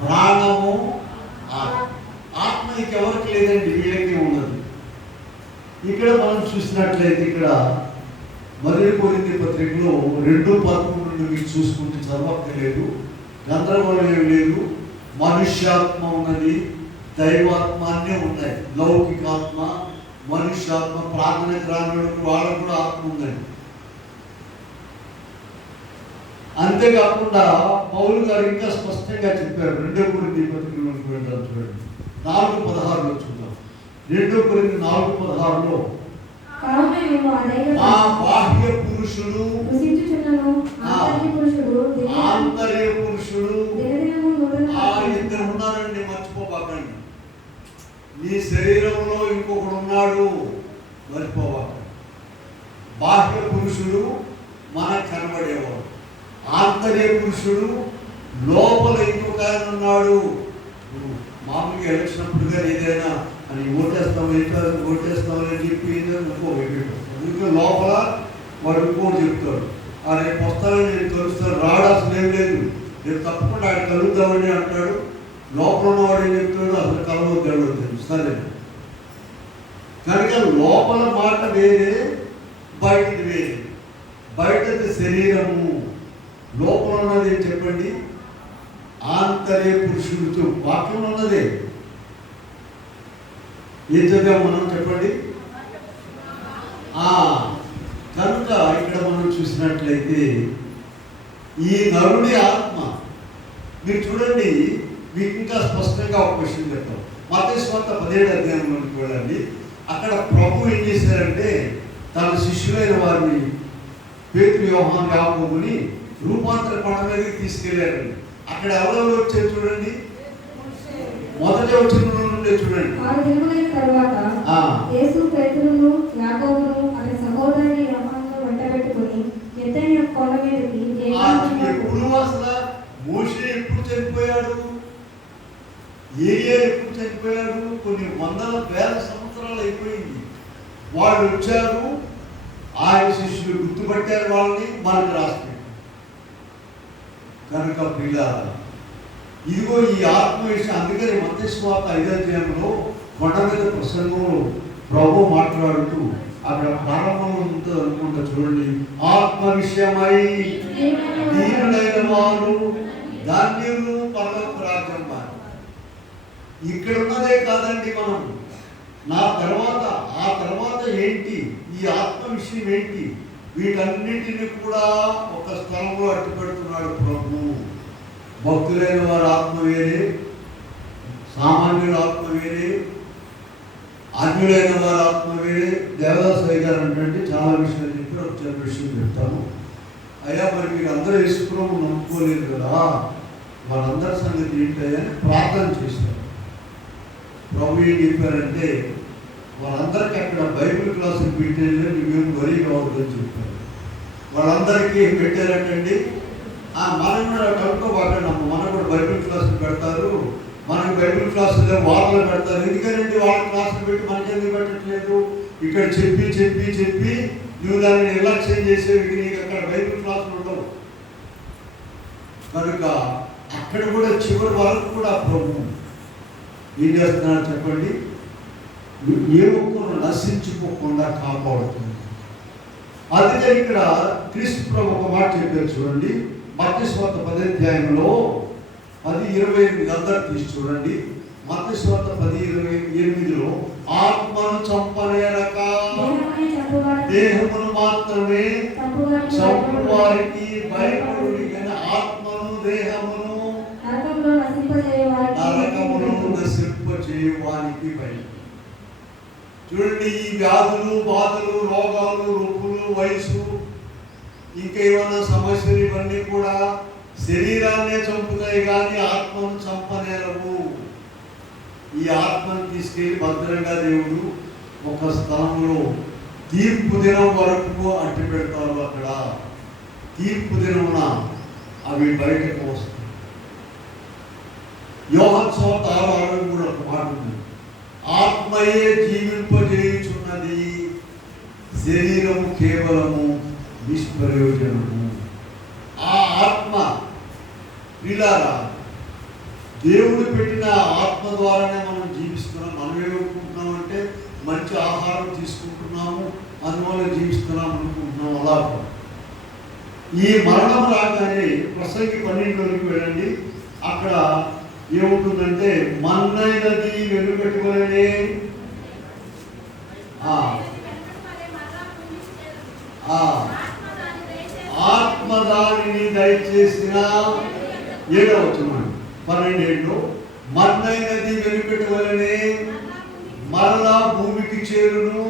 ప్రాణము, ఆత్మ. ఆత్మ ఇంకెవరికి లేదండి, వీళ్ళకి ఉన్నది. ఇక్కడ మనం చూసినట్లయితే ఇక్కడ 1 కొరింథీ పత్రికలో 2:11 మీరు చూసుకుంటే చదవక్కర్లేదు. గందరగోళం ఏమి లేదు. మనుష్యాత్మ ఉన్నది, దైవాత్మ అన్నీ ఉన్నాయి. లౌకికాత్మ, మనుష్యాత్మ, ప్రార్థన గ్రామీణులకు వాళ్ళకు కూడా ఆత్మ ఉందండి. అంతేకాకుండా పౌలు గారు ఇంకా స్పష్టంగా చెప్పారు. 2 కొరింథీ పత్రికలోకి వెళ్తాం చూడండి, 4:16 చూద్దాం. 2 కొరింథీ 4:16 మా బాహ్య పురుషుడు ఆంతర్య పురుషుడు ఇద్దరు ఉన్నారండి, మర్చిపోబాకండి. నీ శరీరంలో ఇంకొకడు ఉన్నాడు, మర్చిపోబాకండి. బాహ్య పురుషుడు మనకు కనబడేవాడు, ఆంతర్య పురుషుడు లోపల ఇంకొక ఆయన ఉన్నాడు. మామూలుగా ఎలక్షన్ అప్పుడుగా ఏదైనా అని ఓటేస్తామని చెప్పి ఇంకో ఎందుకంటే లోపల వాడు ఇంకోటి చెప్తాడు, రేపు వస్తానని నేను కలుస్తాను, రాడాల్సిన ఏం లేదు, రేపు తప్పకుండా ఆయన కలుద్దామని అంటాడు. లోపల ఉన్నవాడు ఏం చెప్తాడు, అసలు కలవద్దు సరే. కనుక లోపల మాట వేరే, బయటది వేరే. బయటది శరీరము, లోపల ఉన్నది చెప్పండి ఆంతర్య పురుషుడితో. వాక్యం ఉన్నదే ఏం చదివాం మనం చెప్పండి. కనుక ఇక్కడ మనం చూసినట్లయితే ఈ నరుడి ఆత్మ, మీరు చూడండి, మీకు ఇంకా స్పష్టంగా ఒక క్వశ్చన్ చెప్తాం. మత్తయి సువార్త 17వ అధ్యాయంలోకి వెళ్ళండి. అక్కడ ప్రభు ఏం చేశారంటే తన శిష్యులైన వారిని పేతురు, యోహాను, యాకోబుని రూపాంతర కొండ మీదకి తీసుకెళ్లారండి. అక్కడ ఎవరెవరు వచ్చారు చూడండి. మొదటి వచ్చిన నుండి చూడండి. 6 దినములైన తరువాత యేసు పేతురును, యాకోబును అతని సహోదరుని యోహానును వెంటబెట్టుకొని ఎత్తైన కొండ మీదకి ఎప్పుడు అసలు మోషే ఎప్పుడు చనిపోయాడు, ఏలియా ఎప్పుడు చనిపోయాడు, కొన్ని వందల వేల సంవత్సరాలు అయిపోయింది. వాళ్ళు వచ్చారు, ఆయన శిష్యులు గుర్తుపట్టారు, వాళ్ళని మనకు రాసి కనుక పిల్లారా, ఇదిగో ఈ ఆత్మ విషయం. అందుకని మత్తయి సువార్త 5వ అధ్యాయంలో కొండ మీద ప్రసంగంలో ప్రభు మాట్లాడుతూ అక్కడ ప్రారంభంలో ఉందో అనుకుంటా చూడండి. ఆత్మ విషయమై దీనులైన వారు ధాన్యులు పరలోక రాజ్యం వారు. ఇక్కడ ఉన్నదే కాదండి మనం, ఆ తర్వాత ఏంటి, ఈ ఆత్మ విషయం ఏంటి, వీటన్నిటిని కూడా ఒక స్థలంలో అట్టు పెడుతున్నాడు ప్రభు. భక్తులైన వారి ఆత్మ వేరే, సామాన్యుల ఆత్మ వేరే, అన్యులైన వారి ఆత్మ వేరే. దేవదాస్ గారు అంటే చాలా విషయాలు చెప్పి ఒక చిన్న విషయం చెప్తాను. అయ్యా మరి మీరు అందరూ యేసుప్రభు నమ్ముకోలేదు కదా, వాళ్ళందరి సంగతి ఏంటని ప్రార్థన చేశారు. ప్రభు ఏం చెప్పారంటే వాళ్ళందరికీ అక్కడ బైబిల్ క్లాసులు పెట్టేది నువ్వేం వరి కావద్దని చెప్పారు. వాళ్ళందరికీ ఏం పెట్టారంటండి, మనం కూడా కనుక్కోబాకండి, మనకు కూడా బైబిల్ క్లాసులు పెడతారు, మనకు బైబిల్ క్లాసులు వార్తలు పెడతారు. ఎందుకంటే వాళ్ళ క్లాసులు పెట్టి మనకెందుకు పెట్టట్లేదు, ఇక్కడ చెప్పి చెప్పి చెప్పి నువ్వు దాన్ని నిర్లక్ష్యం చేసేవి, నీకు అక్కడ బైబిల్ క్లాసులు ఉండవు. కనుక అక్కడ కూడా చివరి వరకు కూడా ప్రభు ఏం చేస్తున్నారు చెప్పండి, ఏ ఒక్కరు నశించుకోకుండా కాపాడుతుంది. అందుకే ఇక్కడ క్రీస్తు ప్రభు ఒక మాట చెప్పారు చూడండి. మత్తయి సువార్త 10వ అధ్యాయంలో 10:28 అందరు తీసి చూడండి. మత్తయి సువార్త 10:28లో ఆత్మను చంపనేరక దేహమును మాత్రమే చంపు వారికి భయపడుడి, కానీ ఆత్మను దేహమును నరకమును నశింపచేయవానికి భయం. చూడండి, ఈ వ్యాధులు, బాధలు, రోగాలు, రొప్పులు, వయసు, ఇంకేమైనా సమస్యలు, ఇవన్నీ కూడా శరీరాన్నే చంపుతాయి కానీ ఆత్మను చంపనేరవు. ఈ ఆత్మను తీసుకెళ్లి భద్రంగా దేవుడు ఒక స్థలంలో తీర్పు దినం వరకు అట్టి పెడతారు. అక్కడ తీర్పు దినమున అవి బయటకు వస్తాయి. యోహాను సువార్త 6:6 కూడా ఒక మాట ఉంది, ఆత్మయే జీవింపజేయుచున్నది, శరీరము కేవలము నిష్ప్రయోజనము. ఆ ఆత్మ పిల్లారా, దేవుడు పెట్టిన ఆత్మ ద్వారానే మనం జీవిస్తున్నాం. మనం ఏమనుకుంటున్నాం అంటే మంచి ఆహారం తీసుకుంటూ అందువల్ల జీవిస్తున్నాం అనుకుంటున్నాం. అలా ఈ మరణం రాగానే ప్రసంగి 12 వెళ్ళండి. అక్కడ ఏముంటుందంటే మన్నైనది వెనుకట్టువలనే ఆత్మ దానిని దయచేసిన 7వ వచనం 12 మన్నైనది వెనుకట్టువలనే మరలా భూమికి చేరును,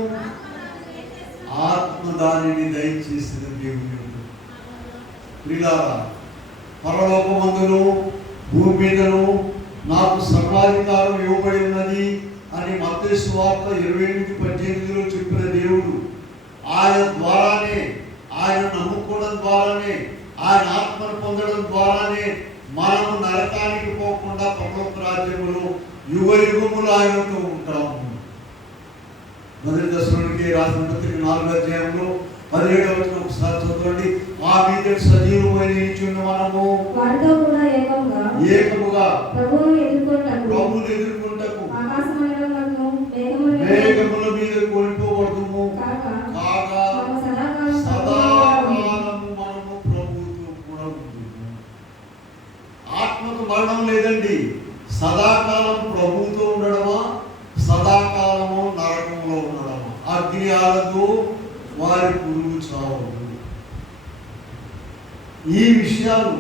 ఆత్మ దానిని దయచేసిన దేవుని. ప్రియులారా, పరలోకమందును భూమి మీదను నాకు సర్వాధికారం ఇవ్వబడి ఉన్నది అని మత్తయి సువార్త 28:18 చెప్పిన దేవుడు, ఆయన ద్వారానే, ఆయన నమ్ముకోవడం ద్వారానే, ఆయన ఆత్మను పొందడం ద్వారానే మనము నరకానికి పోకుండా పరలోక రాజ్యములో యుగ యుగములు ఆయనతో ఉంటాము. మొదటి దశలోనికి రాసిన పత్రిక 4వ అధ్యాయంలో 17వ వచనం ఒకసారి చదవండి. ఆ మీద సజీవమై నిలిచి ఉన్న మనము వారితో కూడా ఏకముగా ప్రభువును ఎదుర్కొంటకు మేఘముల మీద కొనిపోబడుదుము కాగా సదాకాలము మనము ప్రభువుతో కూడా ఉందుము. ఆత్మకు మరణం లేదండి. సదాకాలం ప్రభువుతో ఉండడమా, సదాకాలము నరకంలో ఉండడమా? అగ్ని ఆరదు, వారి పురుగు చావదు. ఈ విషయాలు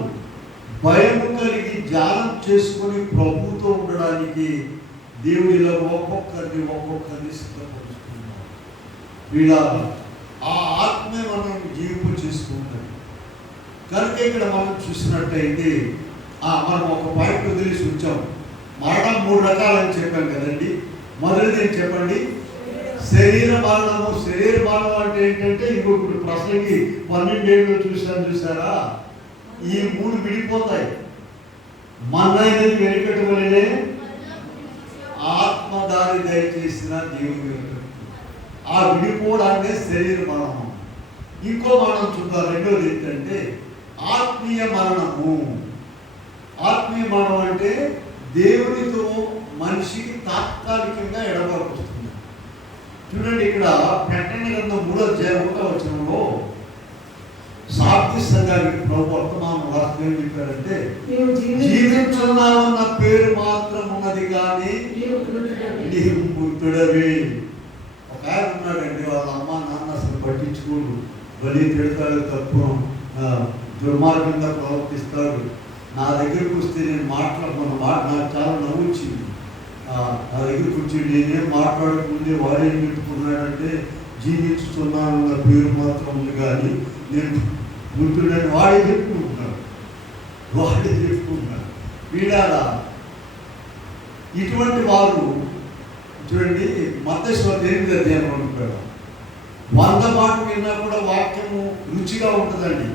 భయము కలిగి ధ్యానం చేసుకొని ప్రభువుతో ఉండడానికి దేవుడు ఇలా ఒక్కొక్కరిని సిద్ధపరుచుకున్నాడు. వీళ్ళ ఆ ఆత్మే మనం జీవింపు చేసుకుంటాం కనుక ఇక్కడ మనం చూసినట్టయితే మనం ఒక పాయింట్ వదిలేసి ఉంచాం. మరణం 3 రకాలని చెప్పాం కదండి. మొదటిది ఏం చెప్పండి? శరీర మరణము. శరీర మరణం అంటే ఏంటంటే ఇంకొకటి ప్రసంగి 12 చూసారా, ఈ 3 విడిపోతాయి. మన్నైనది వెనుకట్టువలనే ఆత్మ దారి దయచేసిన దేవుని. ఆ విడిపోవడాన్ని శరీర మరణము. ఇంకో మరణం చూద్దాం. రెండోది ఏంటంటే ఆత్మీయ మరణము. ఆత్మీయ మరణం అంటే దేవునితో మనిషికి తాత్కాలికంగా ఎడబాటు వస్తుంది. చూడండి, ఇక్కడ ప్రకటన గ్రంథం 3వ అధ్యాయం 1వ వచనంలో సార్ది సంఘానికి ప్రభు వర్తమానం రాస్తూ ఏం చెప్పారంటే, జీవించున్నామన్న పేరు మాత్రం ఉన్నది కానీ నీవు మృతుడవే. ఒక ఆయన ఉన్నాడండి, వాళ్ళ అమ్మ నాన్న అసలు పట్టించుకోడు, బలి తిడతాడు, తప్పు దుర్మార్గంగా ప్రవర్తిస్తాడు. నా దగ్గరకు వస్తే నేను మాట్లాడుకున్న మాట నాకు చాలా నవ్వుచ్చింది. నా దగ్గరకు వచ్చి నేనేం మాట్లాడకుంటే వాడేం పెట్టుకున్నాడంటే, జీవించుతున్నానన్న పేరు మాత్రం ఉంది కానీ నేను మృతుడని వాడే చెప్పుకుంటున్నాడు. వీడారా ఇటువంటి వారు చూడండి, మత్తయి సువార్త 8వ అధ్యాయంలో ఉంటాడు. 100 మాటలు విన్నా కూడా వాక్యము రుచిగా ఉంటుందండి.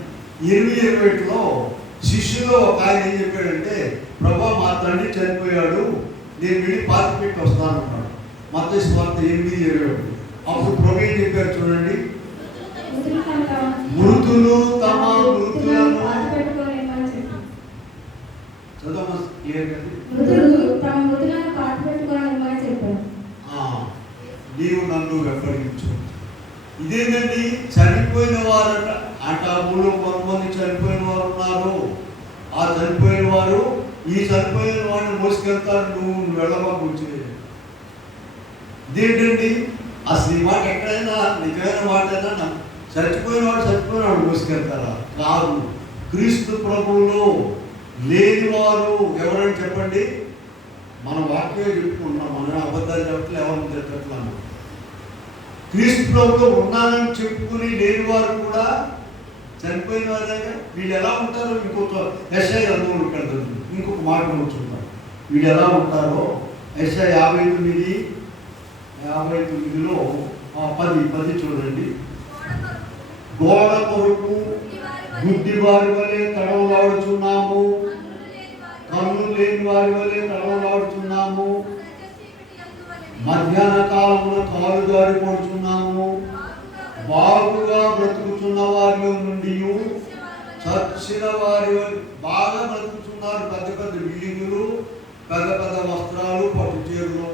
20:21లో శిష్యులో ఒక ఆయన ఏం చెప్పాడంటే, ప్రభా మా తండ్రి చనిపోయాడు, నేను వెళ్ళి పాతి పెట్టి వస్తాను అన్నాడు. మత్తయి సువార్త 8:21. అప్పుడు ప్రభు ఏం చెప్పారు చూడండి, మృతులు తమ మృతులను నీవు నన్ను వెంబడించు. ఇదేంటండి, చనిపోయిన వారట అంటే ఆ ఊళ్ళో కొంతమంది చనిపోయిన వారు ఉన్నారు. ఆ చనిపోయిన వారు ఈ చనిపోయిన వాడిని మోసుకెళ్తారు, నువ్వు వెళ్ళబాకు. ఇదేంటండి, అసలు ఈ మాట ఎక్కడైనా నిజమైన మాటైనా చచ్చిపోయిన వాడు మోసుకెళ్తారా? కాదు. క్రీస్తు ప్రభువులో లేని వారు ఎవరని చెప్పండి. మన వాక్యమే చెప్పుకుంటున్నాం, మనం అబద్ధాలు చెప్పట్లు, ఎవరిని చెప్పట్లను. క్రీస్తు ప్రభువులో ఉన్నానని చెప్పుకుని లేని వారు కూడా చనిపోయిన వారే. వీళ్ళు ఎలా ఉంటారో ఇంకొక యెషయా గ్రంథంలో కడతారు, ఇంకొక మాట చూస్తారు. వీళ్ళు ఎలా ఉంటారో యెషయా 59:59లో 10 చూడండి. గోడ కొరకు గుడ్డి వారి వలె తడవలాడుచున్నాము, కన్ను లేని వారి వలె తడవలాడుచున్నాము, మధ్యాహ్న కాలమున కాలు జారి పడుచున్నాము, బాగుగా బ్రతుకుతున్న వారి నుండి చచ్చిన వారి బాగా బ్రతుకుతున్నారు. పెద్ద పెద్ద బిల్డింగులు, పెద్ద పెద్ద వస్త్రాలు, పట్టు చీరలు.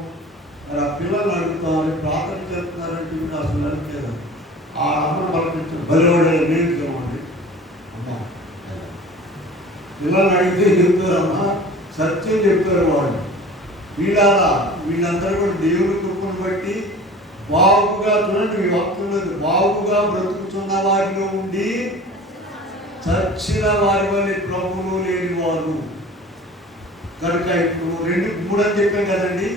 మరి ఆ పిల్లలు అడుగుతారు, ప్రార్థన చేస్తున్నారంటే అసలు అడిగేది ఆ అమ్మను పలకరించిన బలివాడే నేను చెప్పండి అమ్మా పిల్లల్ని అడిగితే చెప్తారమ్మా, సత్యం చెప్తారు వాళ్ళు. వీళ్ళందరూ కూడా దేవుని కృపను బట్టి బాగుగా చూడండి, ఈ వాక్యంలో బాగుగా బ్రతుకుతున్న వారిలో ఉండి చచ్చిన వారి వల్ల ప్రభువులు లేని వారు. కనుక ఇప్పుడు 2, 3 అని చెప్పాం కదండి.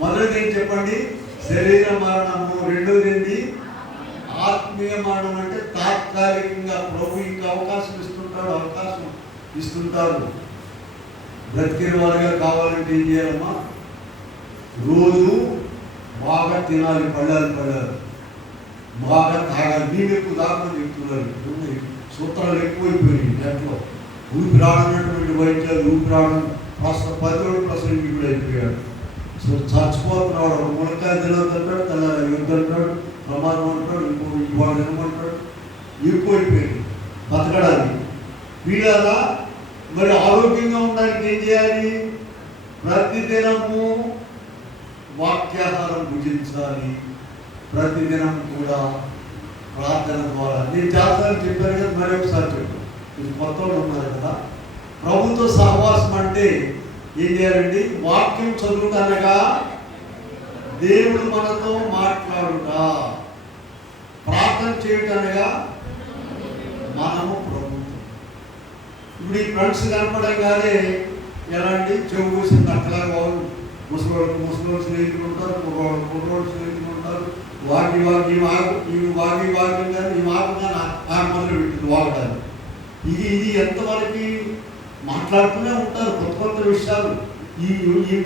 మొదటిది ఏం చెప్పండి? శరీర మరణము. రెండోది ఏంటి? ఆత్మీయ మరణం. అంటే తాత్కాలికంగా ప్రభు ఇంకా అవకాశం ఇస్తుంటారు. బ్రతికిన వారిగా కావాలంటే ఏం చేయాలమ్మా? రోజు బాగా తినాలి, పళ్ళారు బాగా తాగాలి, నీళ్ళు ఎక్కువ తాగమని చెప్తున్నారు. సూత్రాలు ఎక్కువైపోయినాయి దాంట్లో. ఊపి రాడనటువంటి వైద్యాలు, ఊపి రావడం 10% కూడా అయిపోయాడు. సో చచ్చిపోతున్నాడు. మునకాయ తినదంటాడు, తెల్లారి యుద్ధంటాడు, ప్రమాదం అంటాడు, వాడు తినమంటాడు. ఎక్కువైపోయింది బతకడానికి. వీళ్ళలా మరి ఆరోగ్యంగా ఉండడానికి ఏం చేయాలి? ప్రతిదినము వాక్యాహారం భుజించాలి. ప్రతిదినం కూడా ప్రార్థన ద్వారా. నేను చాలాసార్లు చెప్పాను కదా, మరి ఒకసారి చెప్పాను. ఇది కొత్త ఉన్నారు కదా. ప్రభుత్వ సహవాసం అంటే ఏం చేయాలండి? వాక్యం చదువుతనగా దేవుడు మనతో మాట్లాడుట, ప్రార్థన చేయటనగా మనము ప్రభుత్వం. ఇప్పుడు ఈ ఫ్రెండ్స్ కనపడంగానే ఎలాంటి చెవు కూసిన అట్లాగా ముసలి స్నేహితులు ఉంటారు, కుర్రోడు స్నేహితులు ఉంటారు. వాగి కానీ ఈ మాకు కానీ ఆ మొదలు పెట్టింది వాగడానికి. ఇది ఎంతవరకు మాట్లాడుతూనే ఉంటారు కొత్త విషయాలు. ఈ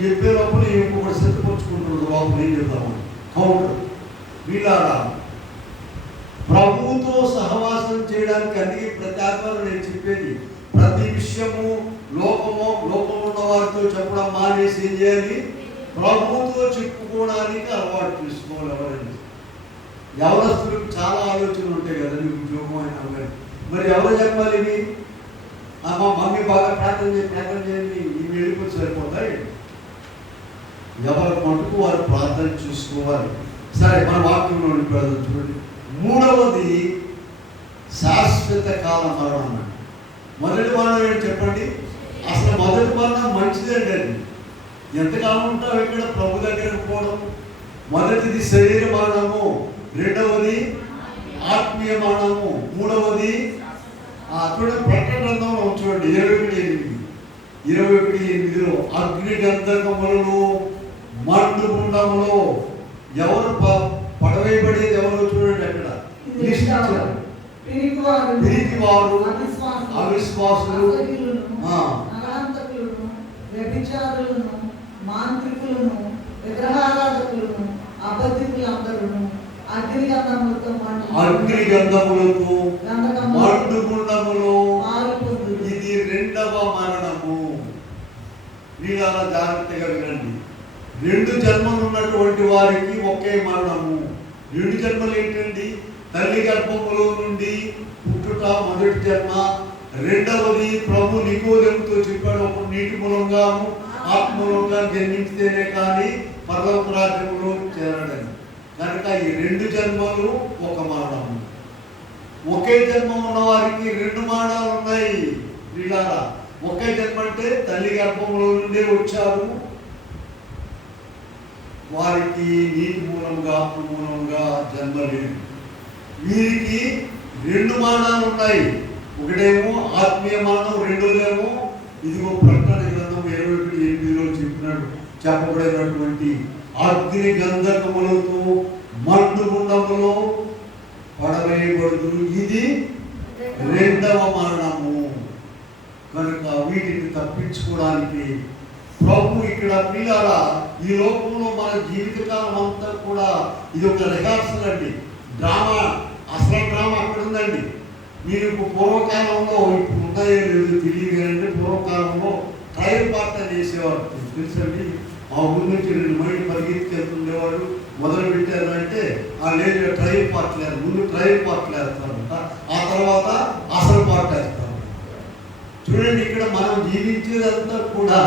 చెప్పే లోపల ఇంకొకటి సిద్ధపరుచుకుంటున్నారు. లోపల ఏం చెప్తామని కౌంటర్. వీళ్ళారా ప్రభువుతో సహవాసం చేయడానికి అన్ని ప్రతి ఆత్మలు నేను చెప్పేది. ప్రతి విషయము లోకంలో ఉన్న వారితో చెప్పడం మానేసి ఏం చేయాలి? ప్రభువుతో చెప్పుకోవడానికి అలవాటు చేసుకోవాలి. ఎవరండి? యవనస్తులకు చాలా ఆలోచనలు ఉంటాయి కదా, నీకు ఉద్యోగం అయినా మరి ఎవరు చెప్పాలి? ఇవి మా మమ్మీ బాగా ప్రార్థన చేయండి, ఇవి వెళ్ళిపోతే సరిపోతాయి. ఎవరి మటుకు వారు ప్రార్థన చూసుకోవాలి. సరే, మన వాక్యంలో ప్రార్థన చూడండి. మూడవది శాశ్వత కాల మరణం. మొదటి మరణం ఏంటి చెప్పండి? అసలు మొదటి మరణం మంచిదండి. అది ఎంతకాలం ఉంటావు ఇక్కడ? ప్రభు దగ్గరకు పోవడం. మొదటిది శరీర మరణము, రెండవది ఆత్మీయ మరణము, మూడవది చూడండి ప్రకటన గ్రంథంలో చూడండి 21:8 అగ్ని గంధకములను మండుగుండములో ఎవరు పడవేయబడేది ఎవరో చూడండి. అక్కడ పిరికివారు, అవిశ్వాసులు, వ్యభిచారులను, మాంత్రికులను, విగ్రహారాధకులను, అబద్ధికులందరూ అగ్ని గంధములతో మండుగుండములో. ఇది రెండవ మరణము. వీళ్ళ జాగ్రత్తగా వినండి. 2 జన్మలు ఉన్నటువంటి వారికి ఒకే మరణము. 2 జన్మలు ఏంటండి? తల్లి గర్భములో నుండి పుట్టుట మొదటి జన్మ. రెండవది ప్రభు నికోదేముతో చెప్పాడు, ఒక నీటి మూలంగాను ఆత్మూలంగా జన్మిస్తేనే కానీ పరలోక రాజ్యంలో చేరడని. కనుక ఈ 2 జన్మలు ఒక మరణము. ఒకే జన్మ ఉన్న వారికి 2 మరణాలు ఉన్నాయి. వీళ్ళారా ఒకే జన్మ అంటే తల్లి గర్భంలో నుండే వచ్చారు. వారికి నీటి మూలంగా ఆత్మ మూలంగా జన్మ లేదు. వీరికి 2 మరణాలు ఉన్నాయి. ఒకటేమో ఆత్మీయ మరణం, రెండోదేమో ఇదిగో ప్రకటన గ్రంథం 21:8 చెప్పబడినటువంటి అగ్ని గంధకములతో మండుగుండములో పడవేయబడుతుంది. ఇది రెండవ మరణము. కనుక వీటిని తప్పించుకోవడానికి ప్రభు ఇక్కడ పిల్లరా ఈ లోకంలో మన జీవితకాలం అంతా కూడా ఇది ఒక రిహార్సల్ అండి, డ్రామా. అసలు డ్రామా అక్కడ ఉందండి. మీరు పూర్వకాలంలో ఇప్పుడు ఉన్నాయో లేదు తెలియదు అంటే పూర్వకాలంలో ట్రయల్ పార్ట్ అని చేసేవారు తెలుసండి. ఆ ఊరి నుంచి 2 మైళ్ళు పరిగెత్తుకెళ్తుండేవాడు. మొదలు పెట్టారు అంటే లేదు ట్రయల్ పార్ట్ లేదు, ముందు ట్రయల్ పార్ట్ వేస్తారంట, ఆ తర్వాత అసలు పార్ట్ వేస్తారు. చూడండి ఇక్కడ మనం జీవించేదంతా కూడా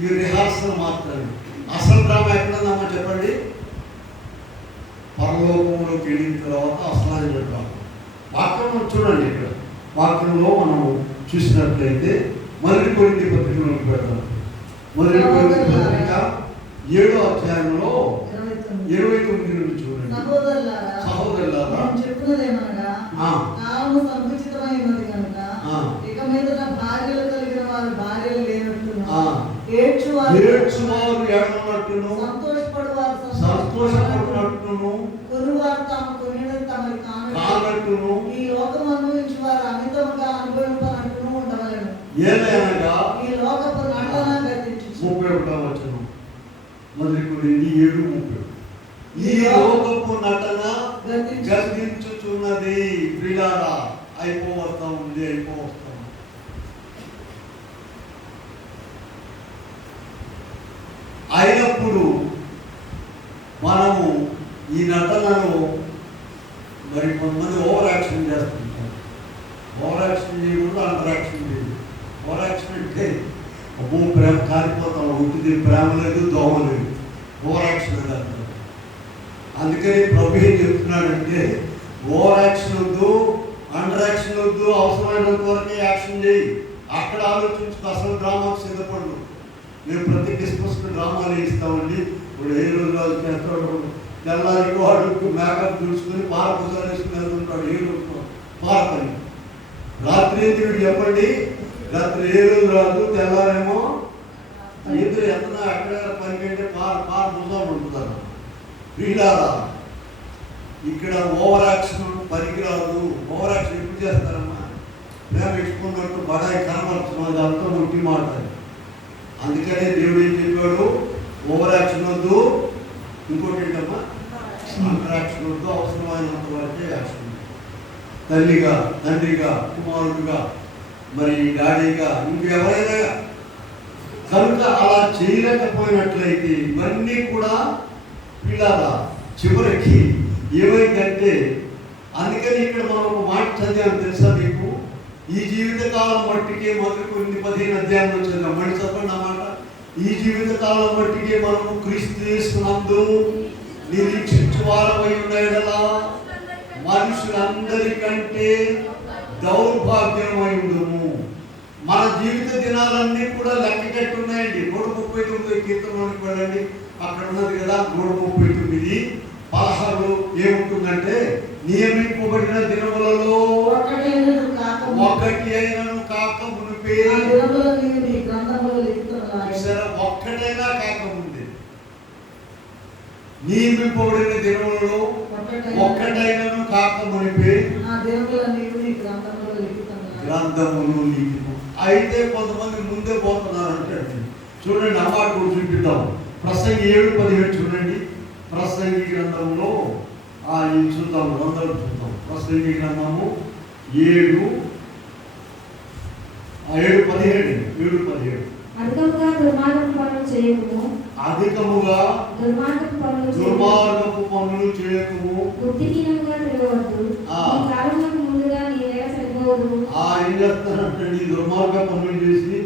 ఈ రిహార్సల్ మాత్రమే. అసలు డ్రామా ఎక్కడుందమ్మా చెప్పండి? పరలోకంలోకి వెళ్ళిన తర్వాత అసలు ఆయన చెప్పాలి. వాక్యం చూడండి, ఇక్కడ వాక్యంలో మనం చూసినట్లయితే మొదటి కొరింథీ పత్రికలోకి పెడతాం. మొదటి కొరింథీ పత్రిక 7వ అధ్యాయంలో 29 నుండి చూడండి. సహోదరులారా చెప్పున్నదేమనగా కాలము సంకుచితమైనది కనుక ఇక మీదట భార్యలు కలిగిన వారు భార్యలు లేనట్టును, ఏడ్చువారు ఏడనట్టును, సంతోషపడునట్టును, కొనువారు తాము కొనినది తమరి కానట్టును, ఈ లోకమందు నుంచి వారు అమితముగా అనుభవింపనట్టును ఉండవలెను. ఏదైనా ఈ లోకపు నటన గతించు. 31వ వచనం మొదటి కొరింథీ 7:30. ఈ లోకపు నటన గతించుచున్నది. ప్రియులారా, అయిపోవస్తా ఉంది. అయినప్పుడు మనము ఈ నటనలో మరి కొంతమంది ఓవర్ యాక్షన్ చేస్తుంటారు. ఓవర్ యాక్షన్ చేయకుండా అండర్ యాక్షన్ చేయదు. ఓవర్ యాక్షన్ అంటే అబ్బో ప్రేమ కాలిపోతాం, ఉంటుంది ప్రేమ లేదు, దోమ లేదు, ఓవర్ యాక్షన్ అది అంటారు. అందుకని ప్రభు ఏం చెప్తున్నాడంటే ఓవర్ యాక్షన్ వద్దు, అండర్ యాక్షన్ వద్దు, అవసరమైనంత వరకే యాక్షన్ చేయి. అక్కడ ఆలోచించుకో, అసలు డ్రామాకు సిద్ధపడు. మేము ప్రతి క్రిస్మస్కి డ్రామాలు ఇస్తామండి. ఇప్పుడు ఏ రోజు చేస్తాడు, తెల్లారి వాడు మేకప్ చూసుకుని పారపూజలు వేసుకుని వెళ్తుంటాడు. ఏ రోజు పారపని రాత్రి వీడు చెప్పండి, రాత్రి ఏ రోజు రాదు, తెల్లారేమో ఇద్దరు ఎంత అక్కడ పని కంటే పారపూజలు ఉంటున్నారు. వీళ్ళారా ఇక్కడ ఓవర్ యాక్షన్ పనికిరాదు. ఓవర్ యాక్షన్ ఎప్పుడు చేస్తారమ్మా? మేము ఇచ్చుకున్నట్టు బడాయి కనబడుతున్నాం, అది అంతా ముట్టి మాట. అందుకనే దేవుడు ఏం చెప్పాడు, ఓవర్ యాక్షన్ వద్దు, ఇంకోటి ఏంటమ్మా అండర్ యాక్షన్ వద్దు, అవసరమైనంత వరకే యాక్షన్. తల్లిగా, తండ్రిగా, కుమారుడుగా, మరి డాడీగా, ఇంకెవరైనా కనుక అలా చేయలేకపోయినట్లయితే ఇవన్నీ కూడా పిల్లల చివరికి ఏమైందంటే, అందుకని ఇక్కడ మనం ఒక మాట చదివాను తెలుసా మీకు? ఈ జీవితకాలం మట్టికే మొదటి 15 అధ్యాయంలో చదివాం. మళ్ళీ చెప్పండి అన్నమాట. ఈ జీవితకాలం మట్టికే మనము క్రీస్తు యేసునందు నిరీక్షించు వారమై ఉన్నాయడలా మనుషులందరికంటే దౌర్భాగ్యమై ఉండము. మన జీవిత దినాలన్నీ కూడా లెక్క కట్టున్నాయండి. 139 కీర్తనలోకి వెళ్ళండి, అక్కడ ఉన్నది కదా 139 16 ఏముంటుందంటే, నియమింపబడిన దినములలో ఒకటి అయినను కాక మునిపే. ఒక్కటైనా కాకముందే నియమింపబడిన దినములలో ఒక్కటైనను కాక మునిపే గ్రంథములు లిఖితము. అయితే కొంతమంది ముందే పోతున్నారంటే చూడండి, అమ్మాట కూడా చూపిద్దాం. ప్రసంగి 7:17 చూడండి. ప్రసంగి గ్రంథంలో చూద్దాం, అందరూ చూద్దాం. ప్రసంగి గ్రంథము 7:17 అధికముగా దుర్మార్గపు పనులు చేయకుము, దుర్మార్గపు పనులు చేయకుము, బుద్ధిహీనముగా తిరగవద్దు, ఈ కాలమునకు ముందుగా నీ వేళ సరిపోదు. ఏం చేస్తారంటే, దుర్మార్గ పనులు చేసి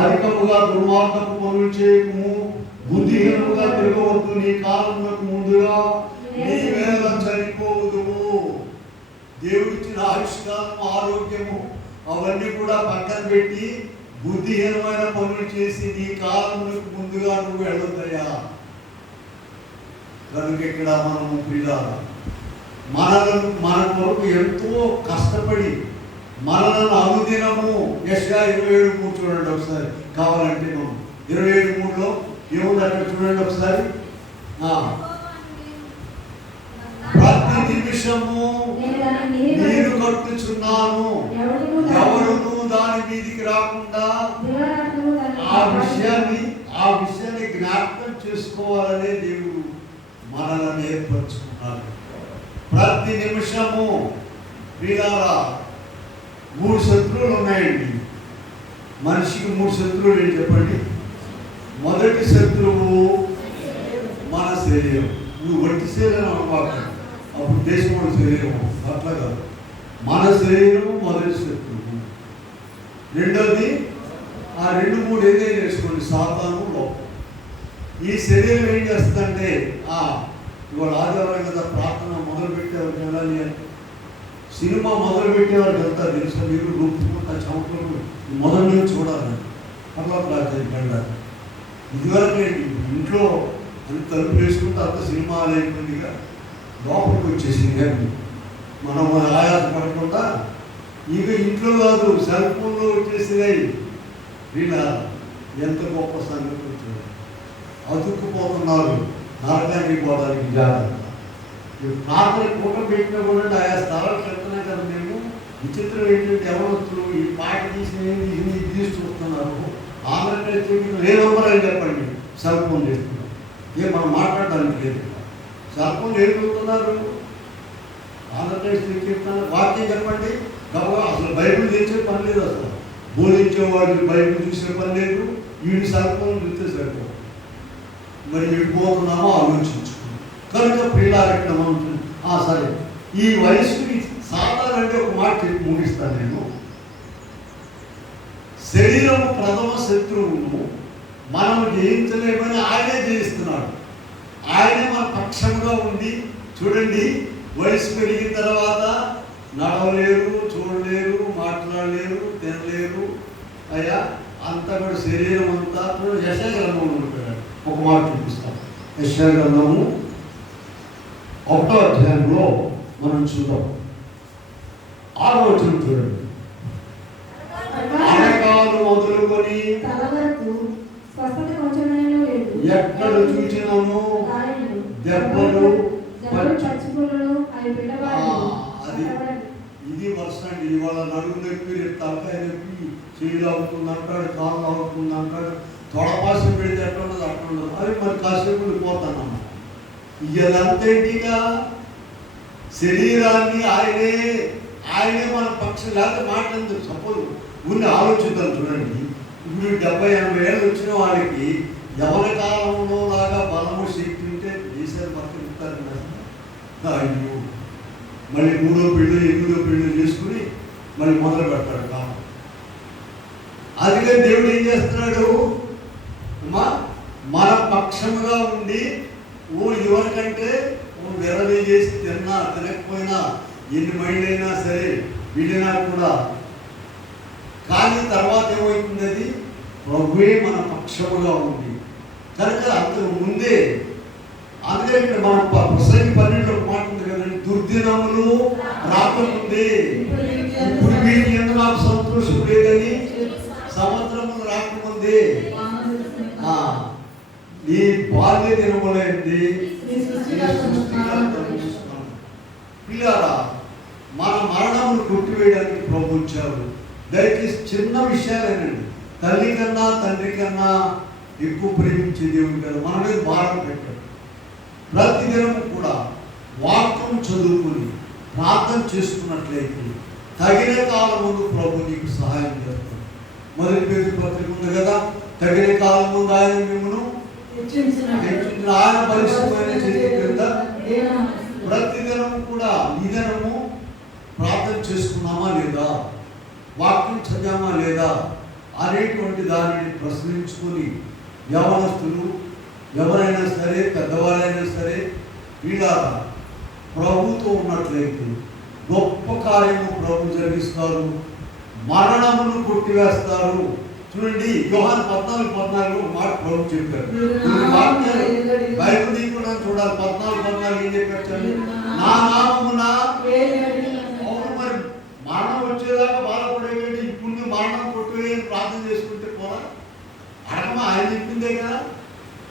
అధికముగా దుర్మార్గపు పనులు చేయకుము, బుద్ధిహీనముగా తిరగవద్దు, నీ కాలమునకు ముందుగా నీ వేళ సరిపోదుము. దేవుడిచ్చిన ఆయుష్కాలం, ఆరోగ్యము అవన్నీ కూడా పక్కన పెట్టి బుద్ధిహీనమైన పనులు చేసి నీ కాలమునకు ముందుగా నువ్వు వెళ్ళొద్దయ్యా. కనుక ఇక్కడ మనము పిల్లలు మన కొరకు ఎంతో కష్టపడి మనలను అనుదినము యెషయా 27:3 చూడండి ఒకసారి, కావాలంటే మనం 27:3లో ఏముంది అక్కడ చూడండి ఒకసారి. ప్రతి నిమిషము నీరు కట్టుచున్నాను, ఎవరును దాని మీదికి రాకుండా ఆ విషయాన్ని జ్ఞాపకం చేసుకోవాలనే దేవుడు మనల్ని ఏర్పరచుకున్నాడు. ప్రతి నిమిషము వీళ్ళారా 3 శత్రువులు ఉన్నాయండి. మనిషికి 3 శత్రువులు ఏంటి చెప్పండి? మొదటి శత్రువు మన శరీరం. నువ్వు వట్టి శరీరం అనుకోక, అప్పుడు దేశం శరీరం అట్లా కాదు. మన శరీరము మొదటి శత్రువు. రెండోది ఆ 2-3 ఏదైనా చేసుకోండి, సాతాను లోపం. ఈ శరీరం ఏం చేస్తుందంటే, ఇవాళ ఆదివారం కదా ప్రార్థన ఎవరు వెళ్ళాలి అని. సినిమా మొదలు పెట్టేవారికి అంతా తెలుసు, మీరు రూపుకుంటా చమకలు మొదలు నుంచి చూడాలని అట్లా ప్రార్థనకి వెళ్ళాలి. ఇదివరకు ఇంట్లో అని తలుపు వేసుకుంటే అంత సినిమా అయిపోయిందిగా లోపలికి వచ్చేసింది. కానీ మనం ఆయాస పడకుండా ఇక ఇంట్లో కాదు సెల్ ఫోన్లో వచ్చేసినాయి. వీళ్ళ ఎంత గొప్ప సంగతి వచ్చింది. అతుక్కుపోతున్నారు నరకానికి పోవడానికి జాగ్రత్త. ప్రార్థన కూట పెట్టినా కూడా ఆయా స్థలాలు చెప్తున్నాయి కదా. మేము విచిత్రం ఏంటంటే ఎవరొస్తున్నారు ఈ పాట తీసి ఇది తీసి చూస్తున్నారు. ఆంధ్రప్రదేశ్ ఏ నంబర్ అని చెప్పండి, సెల్ ఫోన్ చేస్తున్నారు. మనం మాట్లాడడానికి లేదు. సెల్ ఫోన్ ఏం చూస్తున్నారు? ఆంధ్రప్రదేశ్ చెప్తున్నారు. వాక్యం చెప్పండి గబగా. అసలు బైబిల్ తెచ్చే పని లేదు, అసలు బోధించేవాడికి బైబిల్ చూసే పని లేదు. వీడి సెల్ ఫోన్ చూస్తే సరిపో. మరి విడిపోతున్నామో ఆలోచించుకున్నాం కనుక ప్రియులారెక్కడ మనం సరే ఈ వయసుకి సాధారణంటే ఒక మాట చెప్పి ముగిస్తాను నేను. శరీరము ప్రథమ శత్రువును మనం జయించలేమని ఆయనే జయిస్తున్నాడు. ఆయనే మన పక్షంగా ఉండి చూడండి. వయసు పెరిగిన తర్వాత నడవలేరు, చూడలేరు, మాట్లాడలేరు, తినలేరు. అయ్యా అంతా కూడా శరీరం అంతా యెషయా గ్రంథంలో ఉంటాడు. ఒక మాట చూపిస్తాం. యెషయా గ్రంథము 1వ అధ్యాయంలో మనం చూద్దాం. 6వ వచనం చూడండి. అనకాలు మొదలుకొని స్వస్థత కొంచెమైనా లేదు. ఎక్కడ చూసినాము దెబ్బలు అది ఇది వర్షండి. ఇవాళ నడుము నొప్పి, రేపు తలకాయ నొప్పి, చేయిలు అవుతుంది అంటాడు, కాళ్ళు అవుతుంది అంటాడు. తొడపాసం పెడితే ఎట్లా ఉండదు అట్లా ఉండదు. అవి మరి కాసేపు పోతానమ్మా. ఇదంతేంటిగా శరీరాన్ని ఆయనే మన పక్షం లేకపోతే మాట్లాడదు. సపోజ్ ఊరిని ఆలోచిద్దాం చూడండి. ఇప్పుడు 70-80 ఏళ్ళు వచ్చిన వాళ్ళకి ఎవరి కాలంలో లాగా బలము శక్తి ఉంటే దేశాలు పక్కన ఇస్తారు. అయ్యో మళ్ళీ 3వ పెళ్ళి 8వ పెళ్ళి చేసుకుని మళ్ళీ మొదలు పెడతాడు కాలం. అందుకే దేవుడు ఏం చేస్తున్నాడు? మన పక్షముగా ఉండి ఎవరికంటే విరవీ చేసి తిన్నా తినకపోయినా ఎన్ని మైళ్ళైనా సరే వీళ్ళైనా కూడా. కానీ తర్వాత ఏమవుతుంది? అది ప్రభువే మన పక్షముగా ఉంది కనుక అంతకు ముందే. అందుకే ఇక్కడ మన ప్రసంగి 12లో మాట ఉంది కదండి, దుర్దినములు రాకముందే ఇప్పుడు వీరికి ఎందుకు నాకు సంతోషం లేదని, సంవత్సరములు రాకముందే నీ బాల్య దినములైంది. పిల్లారా మన మరణమును కొట్టివేయడానికి ప్రభు వచ్చారు. దయచేసి చిన్న విషయాలేనండి. తల్లి కన్నా తండ్రి కన్నా ఎక్కువ ప్రేమించే దేవుడు కదా మన మీద భారం పెట్టాడు. ప్రతిదినం కూడా వాక్యం చదువుకుని ప్రార్థన చేసుకున్నట్లయితే తగిన కాలం ముందు ప్రభు నీకు సహాయం చేస్తాడు. మొదటి పేరు పత్రిక ఉంది కదా, తగిన కాలం ముందు ఆయన మిమ్మల్ని ఆయన పరిశుభ్రమైన చేతి క్రింద ప్రతిదినం కూడా ఈ దినము ప్రార్థన చేసుకున్నామా లేదా, వాక్యం చదివామా లేదా అనేటువంటి దానిని ప్రశ్నించుకొని యవనస్తులు ఎవరైనా సరే పెద్దవారైనా సరే వీళ్ళ ప్రభుతో ఉన్నట్లయితే గొప్ప కార్యము ప్రభు జరిగిస్తారు. మరణమును కొట్టివేస్తారు. చూడండి యోహాను 14:14 మాట ప్రభు చెప్పారు. బైబిల్ తీసుకున్నా చూడాలి. 14:14 ఏం చెప్పారు? నా నామమున అవును. మరి మరణం వచ్చేదాకా బాధపడేయండి. ఇప్పుడు మరణం కొట్టివేయని ప్రార్థన చేసుకుంటే పోరా? అడగమా, ఆయన చెప్పిందే కదా,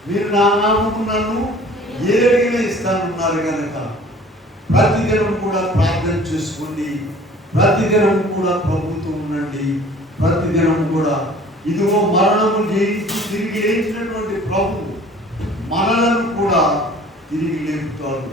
మీరు నా నామము నన్ను ఏదడిగినా ఇస్తానన్నారు కనుక ప్రతిదినం కూడా ప్రార్థన చేసుకోండి. ప్రతిదినం కూడా ప్రభుత్వం ఉండండి. ప్రతిదినం కూడా ఇదిగో మరణము జయించి తిరిగి లేచినటువంటి ప్రభు మనలను కూడా తిరిగి లేపుతాడు.